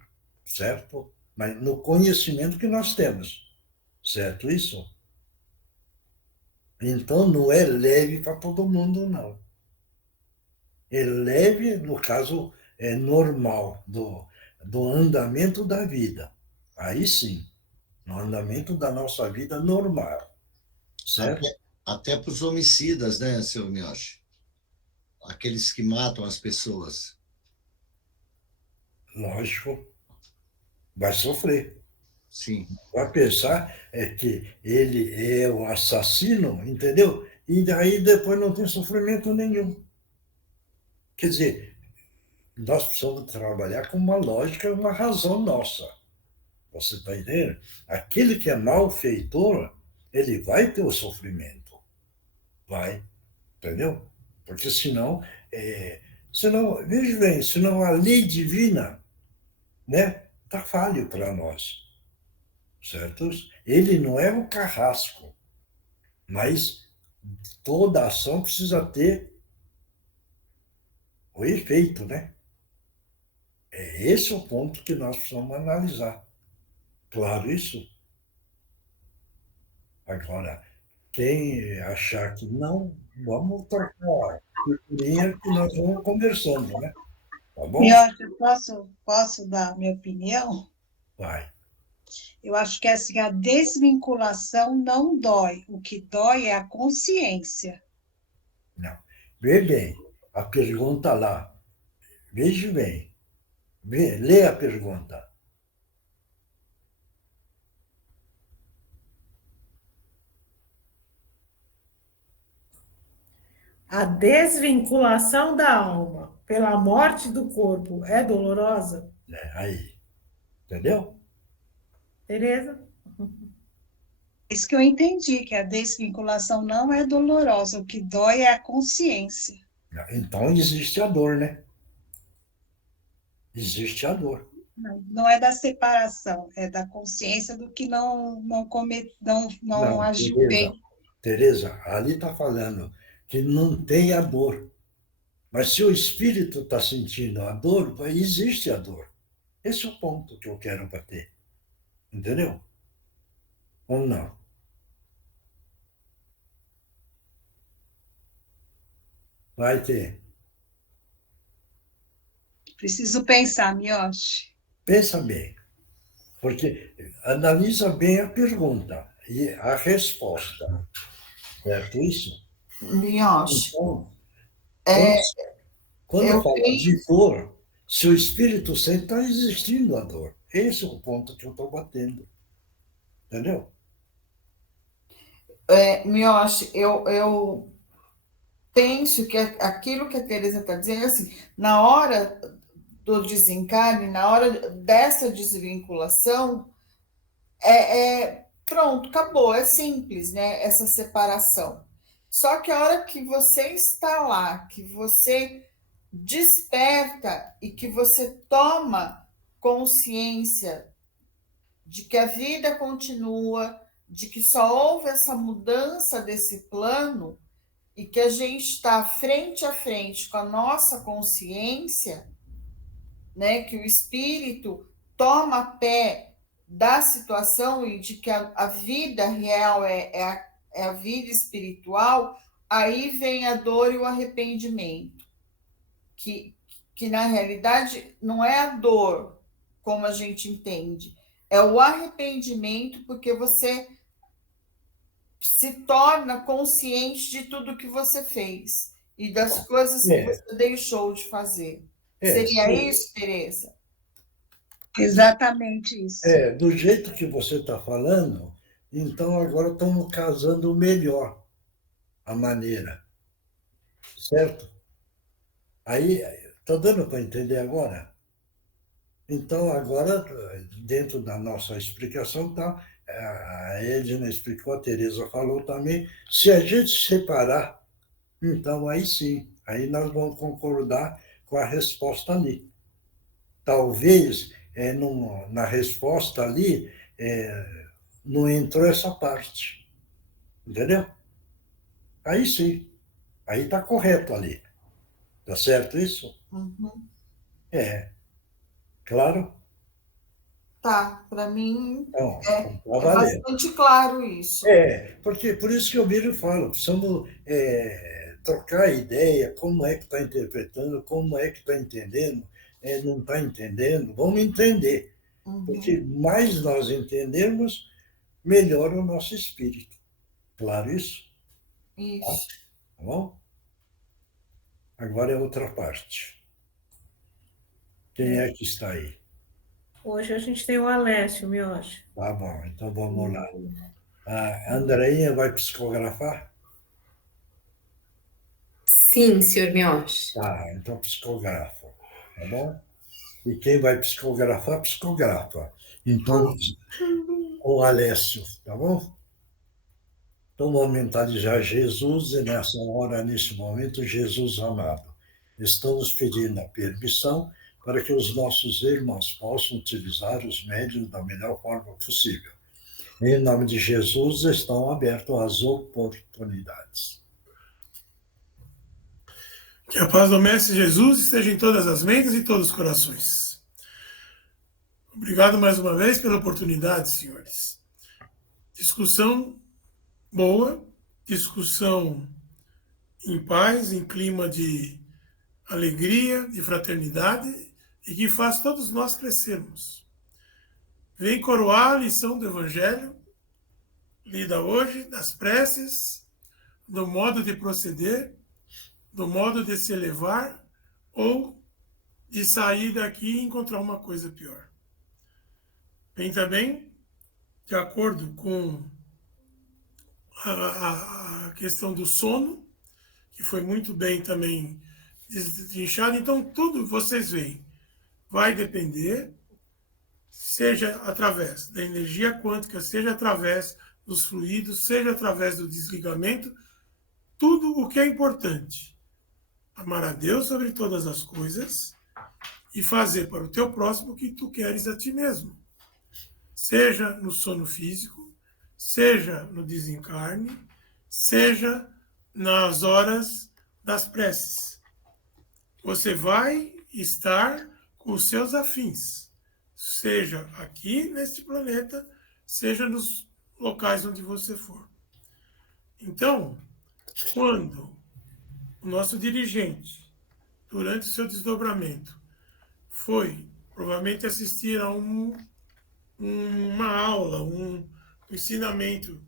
certo? Mas no conhecimento que nós temos. Certo isso? Então não é leve para todo mundo, não. É leve, no caso, é normal, do andamento da vida. Aí sim, no andamento da nossa vida normal. Certo? Até para os homicidas, né, seu Miyoshi? Aqueles que matam as pessoas. Lógico, vai sofrer. Sim. Vai pensar que ele é o assassino, entendeu? E daí depois não tem sofrimento nenhum. Quer dizer, nós precisamos trabalhar com uma lógica, uma razão nossa. Você está entendendo? Aquele que é malfeitor, ele vai ter o sofrimento. Vai. Entendeu? Porque senão, Senão, veja bem, senão a lei divina, né, está falho para nós, certo? Ele não é um carrasco, mas toda ação precisa ter o efeito, né? É esse o ponto que nós precisamos analisar. Claro isso? Agora, quem achar que não, vamos trocar a figurinha que nós vamos conversando, né? Tá bom? Miotti, eu posso dar minha opinião? Vai. Eu acho que assim, a desvinculação não dói. O que dói é a consciência. Não. Vê bem, a pergunta lá. Veja bem. Lê a pergunta. A desvinculação da alma pela morte do corpo é dolorosa? Aí. Entendeu? Tereza? Isso que eu entendi, que a desvinculação não é dolorosa. O que dói é a consciência. Então existe a dor, né? Existe a dor. Não é da separação, é da consciência do que não agiu bem. Tereza, ali está falando que não tem a dor. Mas se o espírito está sentindo a dor, existe a dor. Esse é o ponto que eu quero bater. Entendeu? Ou não? Vai ter. Preciso pensar, Miotti. Pensa bem. Porque analisa bem a pergunta e a resposta. Certo isso? Miotti, Então, é, quando eu fala tenho- de dor, se o espírito sente, está existindo a dor. Esse é o ponto que eu estou batendo. Entendeu? Miotti, eu penso que aquilo que a Teresa está dizendo, assim, na hora do desencarne, na hora dessa desvinculação, pronto, acabou, é simples, né? Essa separação. Só que a hora que você está lá, que você desperta e que você toma consciência de que a vida continua, de que só houve essa mudança desse plano e que a gente está frente a frente com a nossa consciência, né, que o espírito toma pé da situação e de que a vida real é a vida espiritual, aí vem a dor e o arrependimento, que na realidade não é a dor como a gente entende, é o arrependimento porque você se torna consciente de tudo que você fez e das coisas que você deixou de fazer. Seria isso, Tereza? Exatamente isso. Do jeito que você está falando, então agora estamos casando melhor a maneira. Certo? Aí, está dando para entender agora? Então, agora, dentro da nossa explicação, tá, a Edna explicou, a Tereza falou também, se a gente separar, então aí sim, aí nós vamos concordar com a resposta ali. Talvez na resposta ali não entrou essa parte, entendeu? Aí sim, aí está correto ali. Tá certo isso? Uhum. Claro? Tá, para mim Então, é valendo. bastante claro isso. Porque por isso que eu viro e falo, precisamos trocar ideia, como é que está interpretando, como é que está entendendo, não está entendendo, vamos entender. Porque mais nós entendermos, melhor o nosso espírito. Claro isso? Isso. Tá bom? Agora é outra parte. Quem é que está aí? Hoje a gente tem o Alessio, Miotti. Tá bom, então vamos lá. A Andreinha vai psicografar? Sim, senhor Miotti. Tá, então psicografa, tá bom? E quem vai psicografar, psicografa. Então, o Alessio, tá bom? Então, vamos mentalizar Jesus, e nessa hora, nesse momento, Jesus amado. estamos pedindo a permissão para que os nossos irmãos possam utilizar os médios da melhor forma possível. Em nome de Jesus, estão abertas as oportunidades. Que a paz do Mestre Jesus esteja em todas as mentes e todos os corações. Obrigado mais uma vez pela oportunidade, senhores. Discussão boa, discussão em paz, em clima de alegria, de fraternidade, e que faz todos nós crescermos. Vem coroar a lição do Evangelho, lida hoje, das preces, do modo de proceder, do modo de se elevar, ou de sair daqui e encontrar uma coisa pior. Vem também, de acordo com a questão do sono, que foi muito bem também destrinchado. Então, tudo vocês veem, vai depender, seja através da energia quântica, seja através dos fluidos, seja através do desligamento, tudo o que é importante. Amar a Deus sobre todas as coisas e fazer para o teu próximo o que tu queres a ti mesmo. Seja no sono físico, seja no desencarne, seja nas horas das preces. Você vai estar com os seus afins, seja aqui neste planeta, seja nos locais onde você for. Então, quando o nosso dirigente, durante o seu desdobramento, foi provavelmente assistir a uma aula, um ensinamento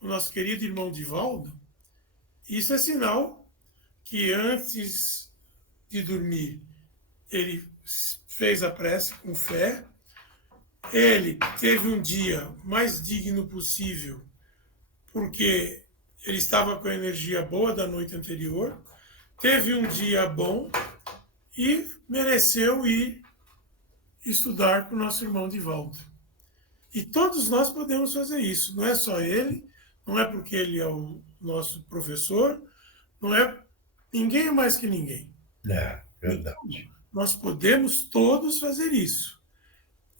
do nosso querido irmão Divaldo, isso é sinal que antes de dormir ele fez a prece com fé, ele teve um dia mais digno possível, porque ele estava com a energia boa da noite anterior, teve um dia bom e mereceu ir estudar com o nosso irmão Divaldo. E todos nós podemos fazer isso, não é só ele, não é porque ele é o nosso professor, não é, ninguém é mais que ninguém. É, verdade. Então, nós podemos todos fazer isso.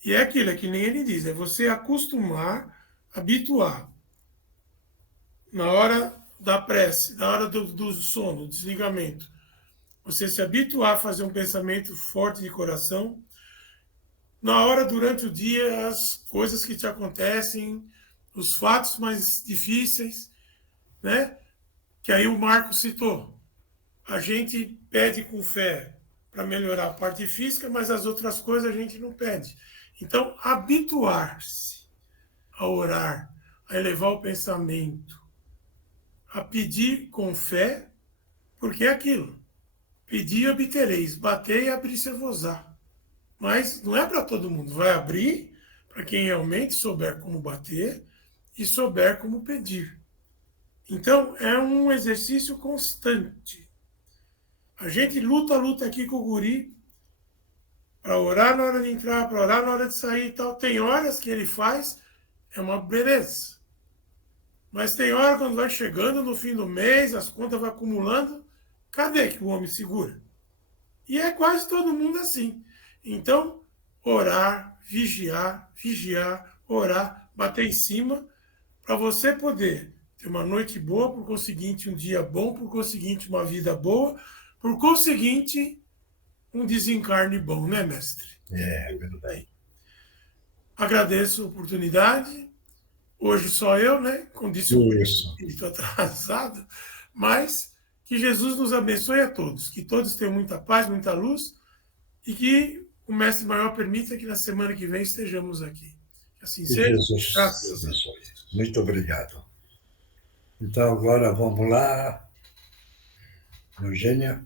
E é aquilo, é que nem ele diz, é você acostumar, habituar. Na hora da prece, na hora do sono, do desligamento, você se habituar a fazer um pensamento forte de coração. Na hora, durante o dia, as coisas que te acontecem, os fatos mais difíceis, né? Que aí o Marco citou. A gente pede com fé para melhorar a parte física, mas as outras coisas a gente não pede. Então, habituar-se a orar, a elevar o pensamento, a pedir com fé, porque é aquilo. Pedir e obtereis, bater e abrir-se-vos-á. Mas não é para todo mundo. Vai abrir para quem realmente souber como bater e souber como pedir. Então, é um exercício constante. A gente luta aqui com o guri para orar na hora de entrar, para orar na hora de sair e tal. Tem horas que ele faz, é uma beleza. Mas tem hora quando vai chegando no fim do mês, as contas vão acumulando, cadê que o homem segura? E é quase todo mundo assim. Então, orar, vigiar, orar, bater em cima, para você poder ter uma noite boa, por conseguinte, um dia bom, por conseguinte, uma vida boa, por conseguinte, um desencarne bom, né, mestre? É verdade. Agradeço a oportunidade. Hoje só eu, né? Com disciplina, espírito atrasado, mas que Jesus nos abençoe a todos, que todos tenham muita paz, muita luz, e que o Mestre Maior permita que na semana que vem estejamos aqui. Que assim seja. Jesus Graças a Deus. Muito obrigado. Então, agora vamos lá. Eugênia.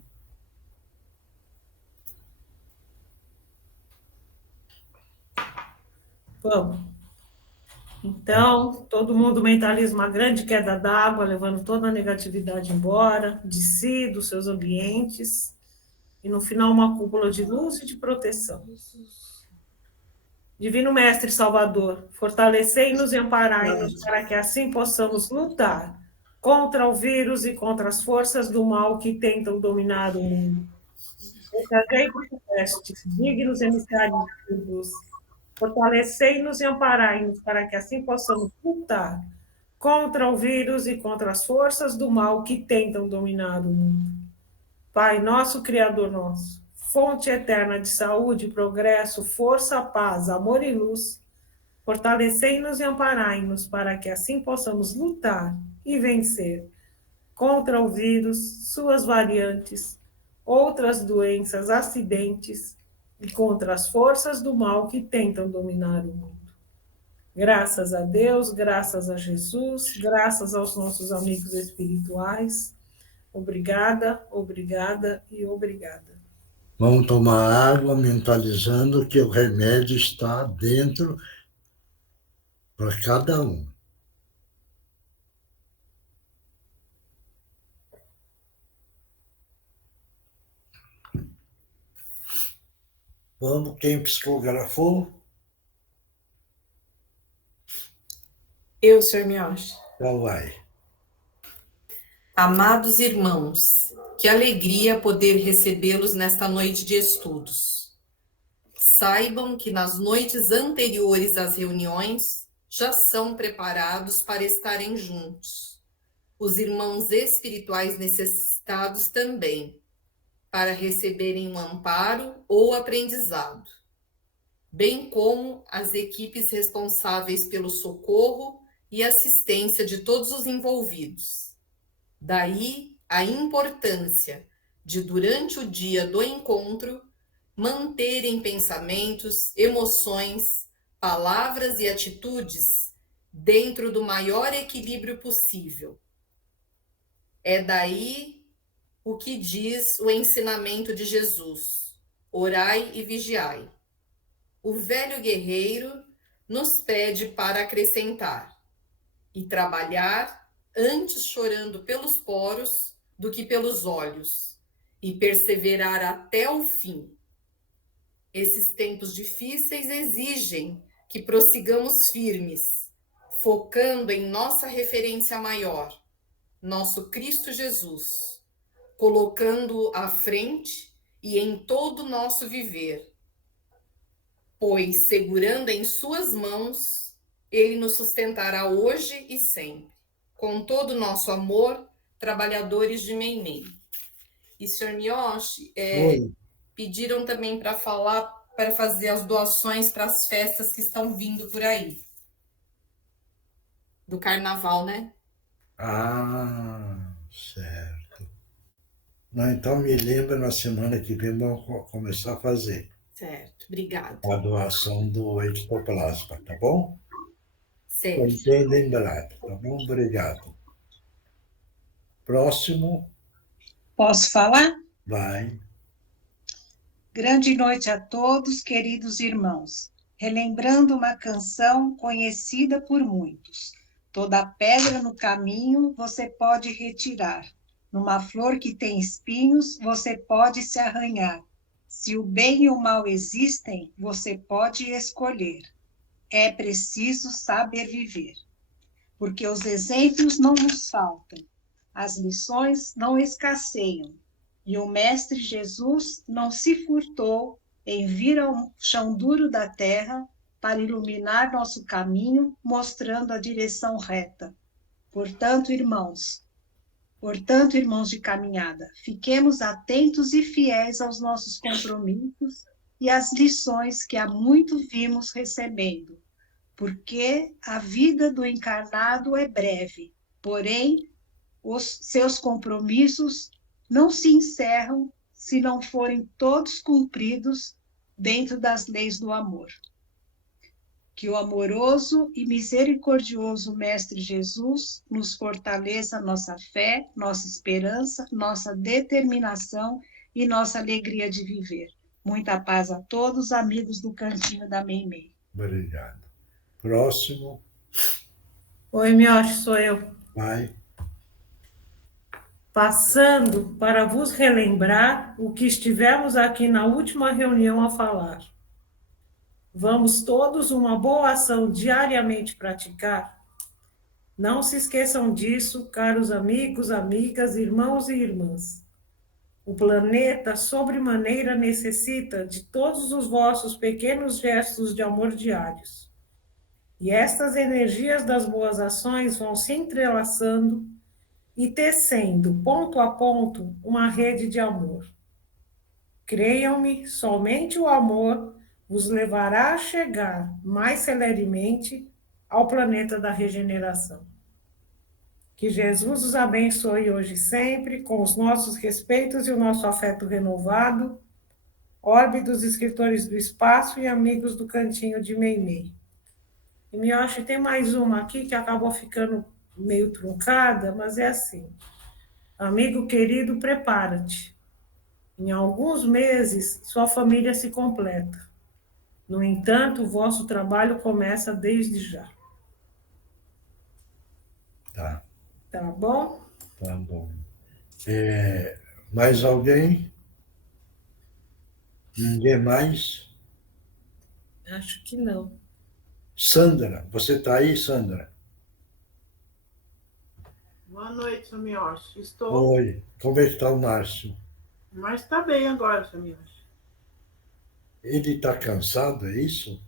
Vamos. Então, todo mundo mentaliza uma grande queda d'água, levando toda a negatividade embora, de si, dos seus ambientes, e no final uma cúpula de luz e de proteção. Divino Mestre Salvador, fortalecei-nos e amparai-nos para que assim possamos lutar contra o vírus e contra as forças do mal que tentam dominar o mundo. Protegei por testes, dignos emissários de Jesus. Fortalecei-nos e amparai-nos, para que assim possamos lutar contra o vírus e contra as forças do mal que tentam dominar o mundo. Pai nosso, Criador nosso, fonte eterna de saúde, progresso, força, paz, amor e luz, fortalecei-nos e amparai-nos, para que assim possamos lutar e vencer contra o vírus, suas variantes, outras doenças, acidentes e contra as forças do mal que tentam dominar o mundo. Graças a Deus, graças a Jesus, graças aos nossos amigos espirituais. Obrigada, obrigada e obrigada. Vamos tomar água, mentalizando que o remédio está dentro para cada um. Vamos, quem psicografou? Eu, Sr. Miyoshi. Então vai. Amados irmãos, que alegria poder recebê-los nesta noite de estudos. Saibam que nas noites anteriores às reuniões já são preparados para estarem juntos. Os irmãos espirituais necessitados também, para receberem um amparo ou aprendizado, bem como as equipes responsáveis pelo socorro e assistência de todos os envolvidos. Daí a importância de, durante o dia do encontro, manterem pensamentos, emoções, palavras e atitudes dentro do maior equilíbrio possível. É daí o que diz o ensinamento de Jesus: orai e vigiai. O velho guerreiro nos pede para acrescentar e trabalhar antes chorando pelos poros do que pelos olhos, e perseverar até o fim. Esses tempos difíceis exigem que prossigamos firmes, focando em nossa referência maior, nosso Cristo Jesus, colocando-o à frente e em todo o nosso viver, pois, segurando em suas mãos, ele nos sustentará hoje e sempre. Com todo o nosso amor, trabalhadores de Meimei. E, Sr. Miyoshi, pediram também para falar, para fazer as doações para as festas que estão vindo por aí. Do carnaval, né? Ah, certo. Não, então me lembra, na semana que vem vamos começar a fazer Certo, obrigada. a doação do ectoplasma, tá bom? Certo. Foi bem lembrado, tá bom? Obrigado. Próximo. Posso falar? Vai. Grande noite a todos, queridos irmãos. Relembrando uma canção conhecida por muitos. Toda pedra no caminho você pode retirar. Numa flor que tem espinhos, você pode se arranhar. Se o bem e o mal existem, você pode escolher. É preciso saber viver. Porque os exemplos não nos faltam. As lições não escasseiam. E o Mestre Jesus não se furtou em vir ao chão duro da terra para iluminar nosso caminho, mostrando a direção reta. Portanto, irmãos de caminhada, fiquemos atentos e fiéis aos nossos compromissos e às lições que há muito vimos recebendo, porque a vida do encarnado é breve, porém, os seus compromissos não se encerram se não forem todos cumpridos dentro das leis do amor. Que o amoroso e misericordioso Mestre Jesus nos fortaleça nossa fé, nossa esperança, nossa determinação e nossa alegria de viver. Muita paz a todos, amigos do Cantinho da Meimei. Obrigado. Próximo. Oi, Miyoshi, sou eu. Vai. Passando para vos relembrar o que estivemos aqui na última reunião a falar. Vamos todos uma boa ação diariamente praticar? Não se esqueçam disso, caros amigos, amigas, irmãos e irmãs. O planeta, sobremaneira, necessita de todos os vossos pequenos gestos de amor diários. E estas energias das boas ações vão se entrelaçando e tecendo, ponto a ponto, uma rede de amor. Creiam-me, somente o amor vos levará a chegar mais celeremente ao planeta da regeneração. Que Jesus os abençoe hoje e sempre, com os nossos respeitos e o nosso afeto renovado. Orbe dos escritores do espaço e amigos do cantinho de Meimei. E me acho que tem mais uma aqui que acabou ficando meio truncada, mas é assim. Amigo querido, prepara-te. Em alguns meses, sua família se completa. No entanto, o vosso trabalho começa desde já. Tá, Tá bom? tá bom. Mais alguém? Ninguém mais? Acho que não. Sandra, você está aí, Sandra? Boa noite, seu Mioche. Estou. Oi, como é que está o Márcio? Mas está bem agora, seu Mioche. Ele está cansado, é isso?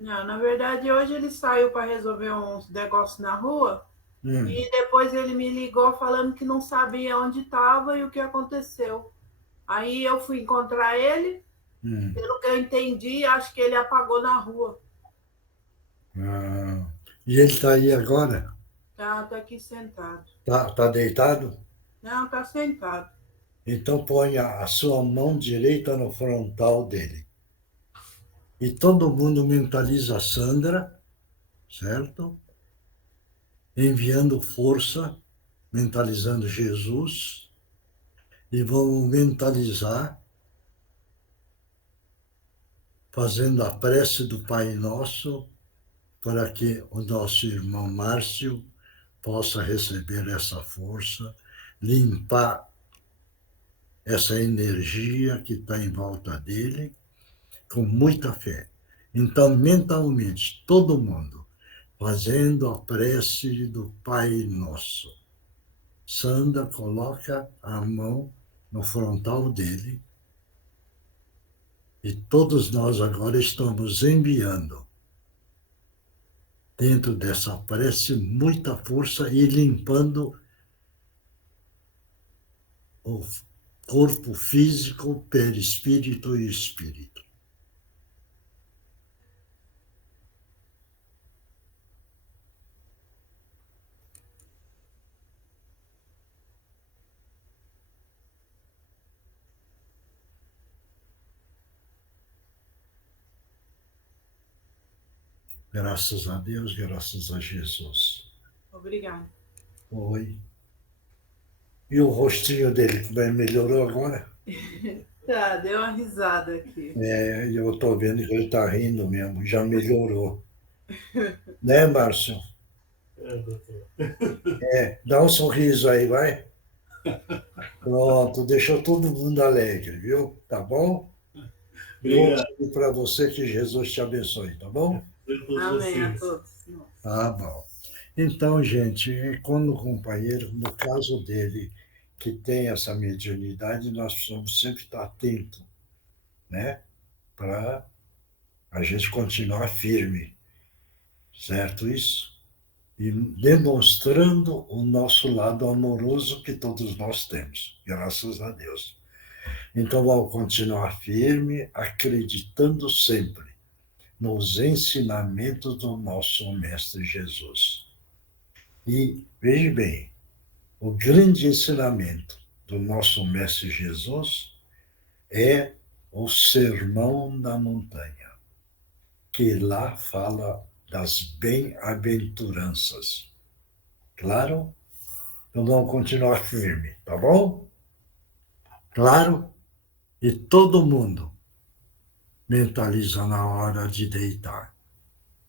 Não, na verdade, hoje ele saiu para resolver uns negócios na rua e depois ele me ligou falando que não sabia onde estava e o que aconteceu. Aí eu fui encontrar ele, pelo que eu entendi, acho que ele apagou na rua. E ele está aí agora? Tá aqui sentado. Tá deitado? Não, tá sentado. Então ponha a sua mão direita no frontal dele. E todo mundo mentaliza a Sandra, certo? Enviando força, mentalizando Jesus. E vamos mentalizar, fazendo a prece do Pai Nosso, para que o nosso irmão Márcio possa receber essa força, limpar essa energia que está em volta dele, com muita fé. Então, mentalmente, todo mundo fazendo a prece do Pai Nosso. Sandra coloca a mão no frontal dele e todos nós agora estamos enviando dentro dessa prece muita força e limpando o corpo físico, perispírito e espírito. Graças a Deus, graças a Jesus. Obrigada. Oi. E o rostinho dele, melhorou agora? Tá, deu uma risada aqui. Eu estou vendo que ele está rindo mesmo, já melhorou. Né, Márcio? Doutor. Dá um sorriso aí, vai. Pronto, deixou todo mundo alegre, viu? Tá bom? Obrigado. Para você, que Jesus te abençoe, tá bom? Amém a todos. Tá bom. Então, gente, quando o companheiro, no caso dele, que tem essa mediunidade, nós precisamos sempre estar atentos, né? Para a gente continuar firme, certo isso? E demonstrando o nosso lado amoroso que todos nós temos, graças a Deus. Então, vamos continuar firme, acreditando sempre nos ensinamentos do nosso Mestre Jesus. E, veja bem, o grande ensinamento do nosso Mestre Jesus é o Sermão da Montanha, que lá fala das bem-aventuranças. Claro? Então vamos continuar firme, tá bom? Claro? E todo mundo mentaliza na hora de deitar.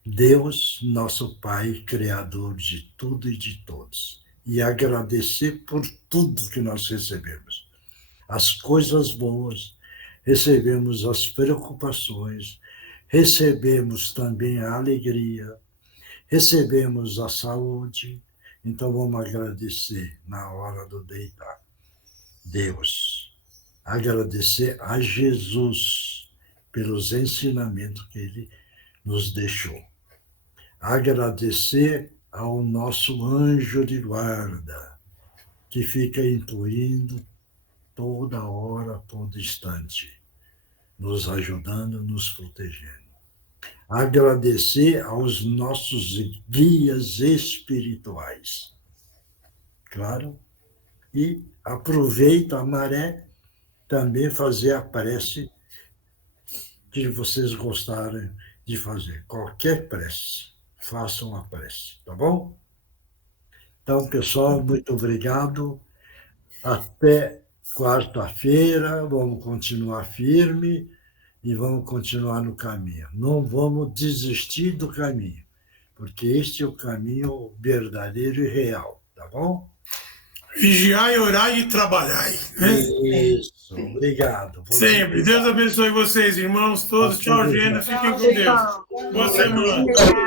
Deus, nosso Pai, Criador de tudo e de todos. E agradecer por tudo que nós recebemos. As coisas boas, recebemos as preocupações, recebemos também a alegria, recebemos a saúde. Então vamos agradecer na hora do deitar. Deus. agradecer a Jesus pelos ensinamentos que ele nos deixou. Agradecer ao nosso anjo de guarda, que fica intuindo toda hora, todo instante, nos ajudando, nos protegendo. Agradecer aos nossos guias espirituais. Claro. E aproveita a maré também fazer a prece que vocês gostarem de fazer. Qualquer prece, façam a prece, tá bom? Então, pessoal, muito obrigado. Até quarta-feira, vamos continuar firme e vamos continuar no caminho. Não vamos desistir do caminho, porque este é o caminho verdadeiro e real, tá bom? Vigiai, orai e trabalhai. Né? Isso, obrigado. Sempre. Deus abençoe vocês, irmãos, todos. Tchau, Gênesis. Fiquem com Deus. Boa semana.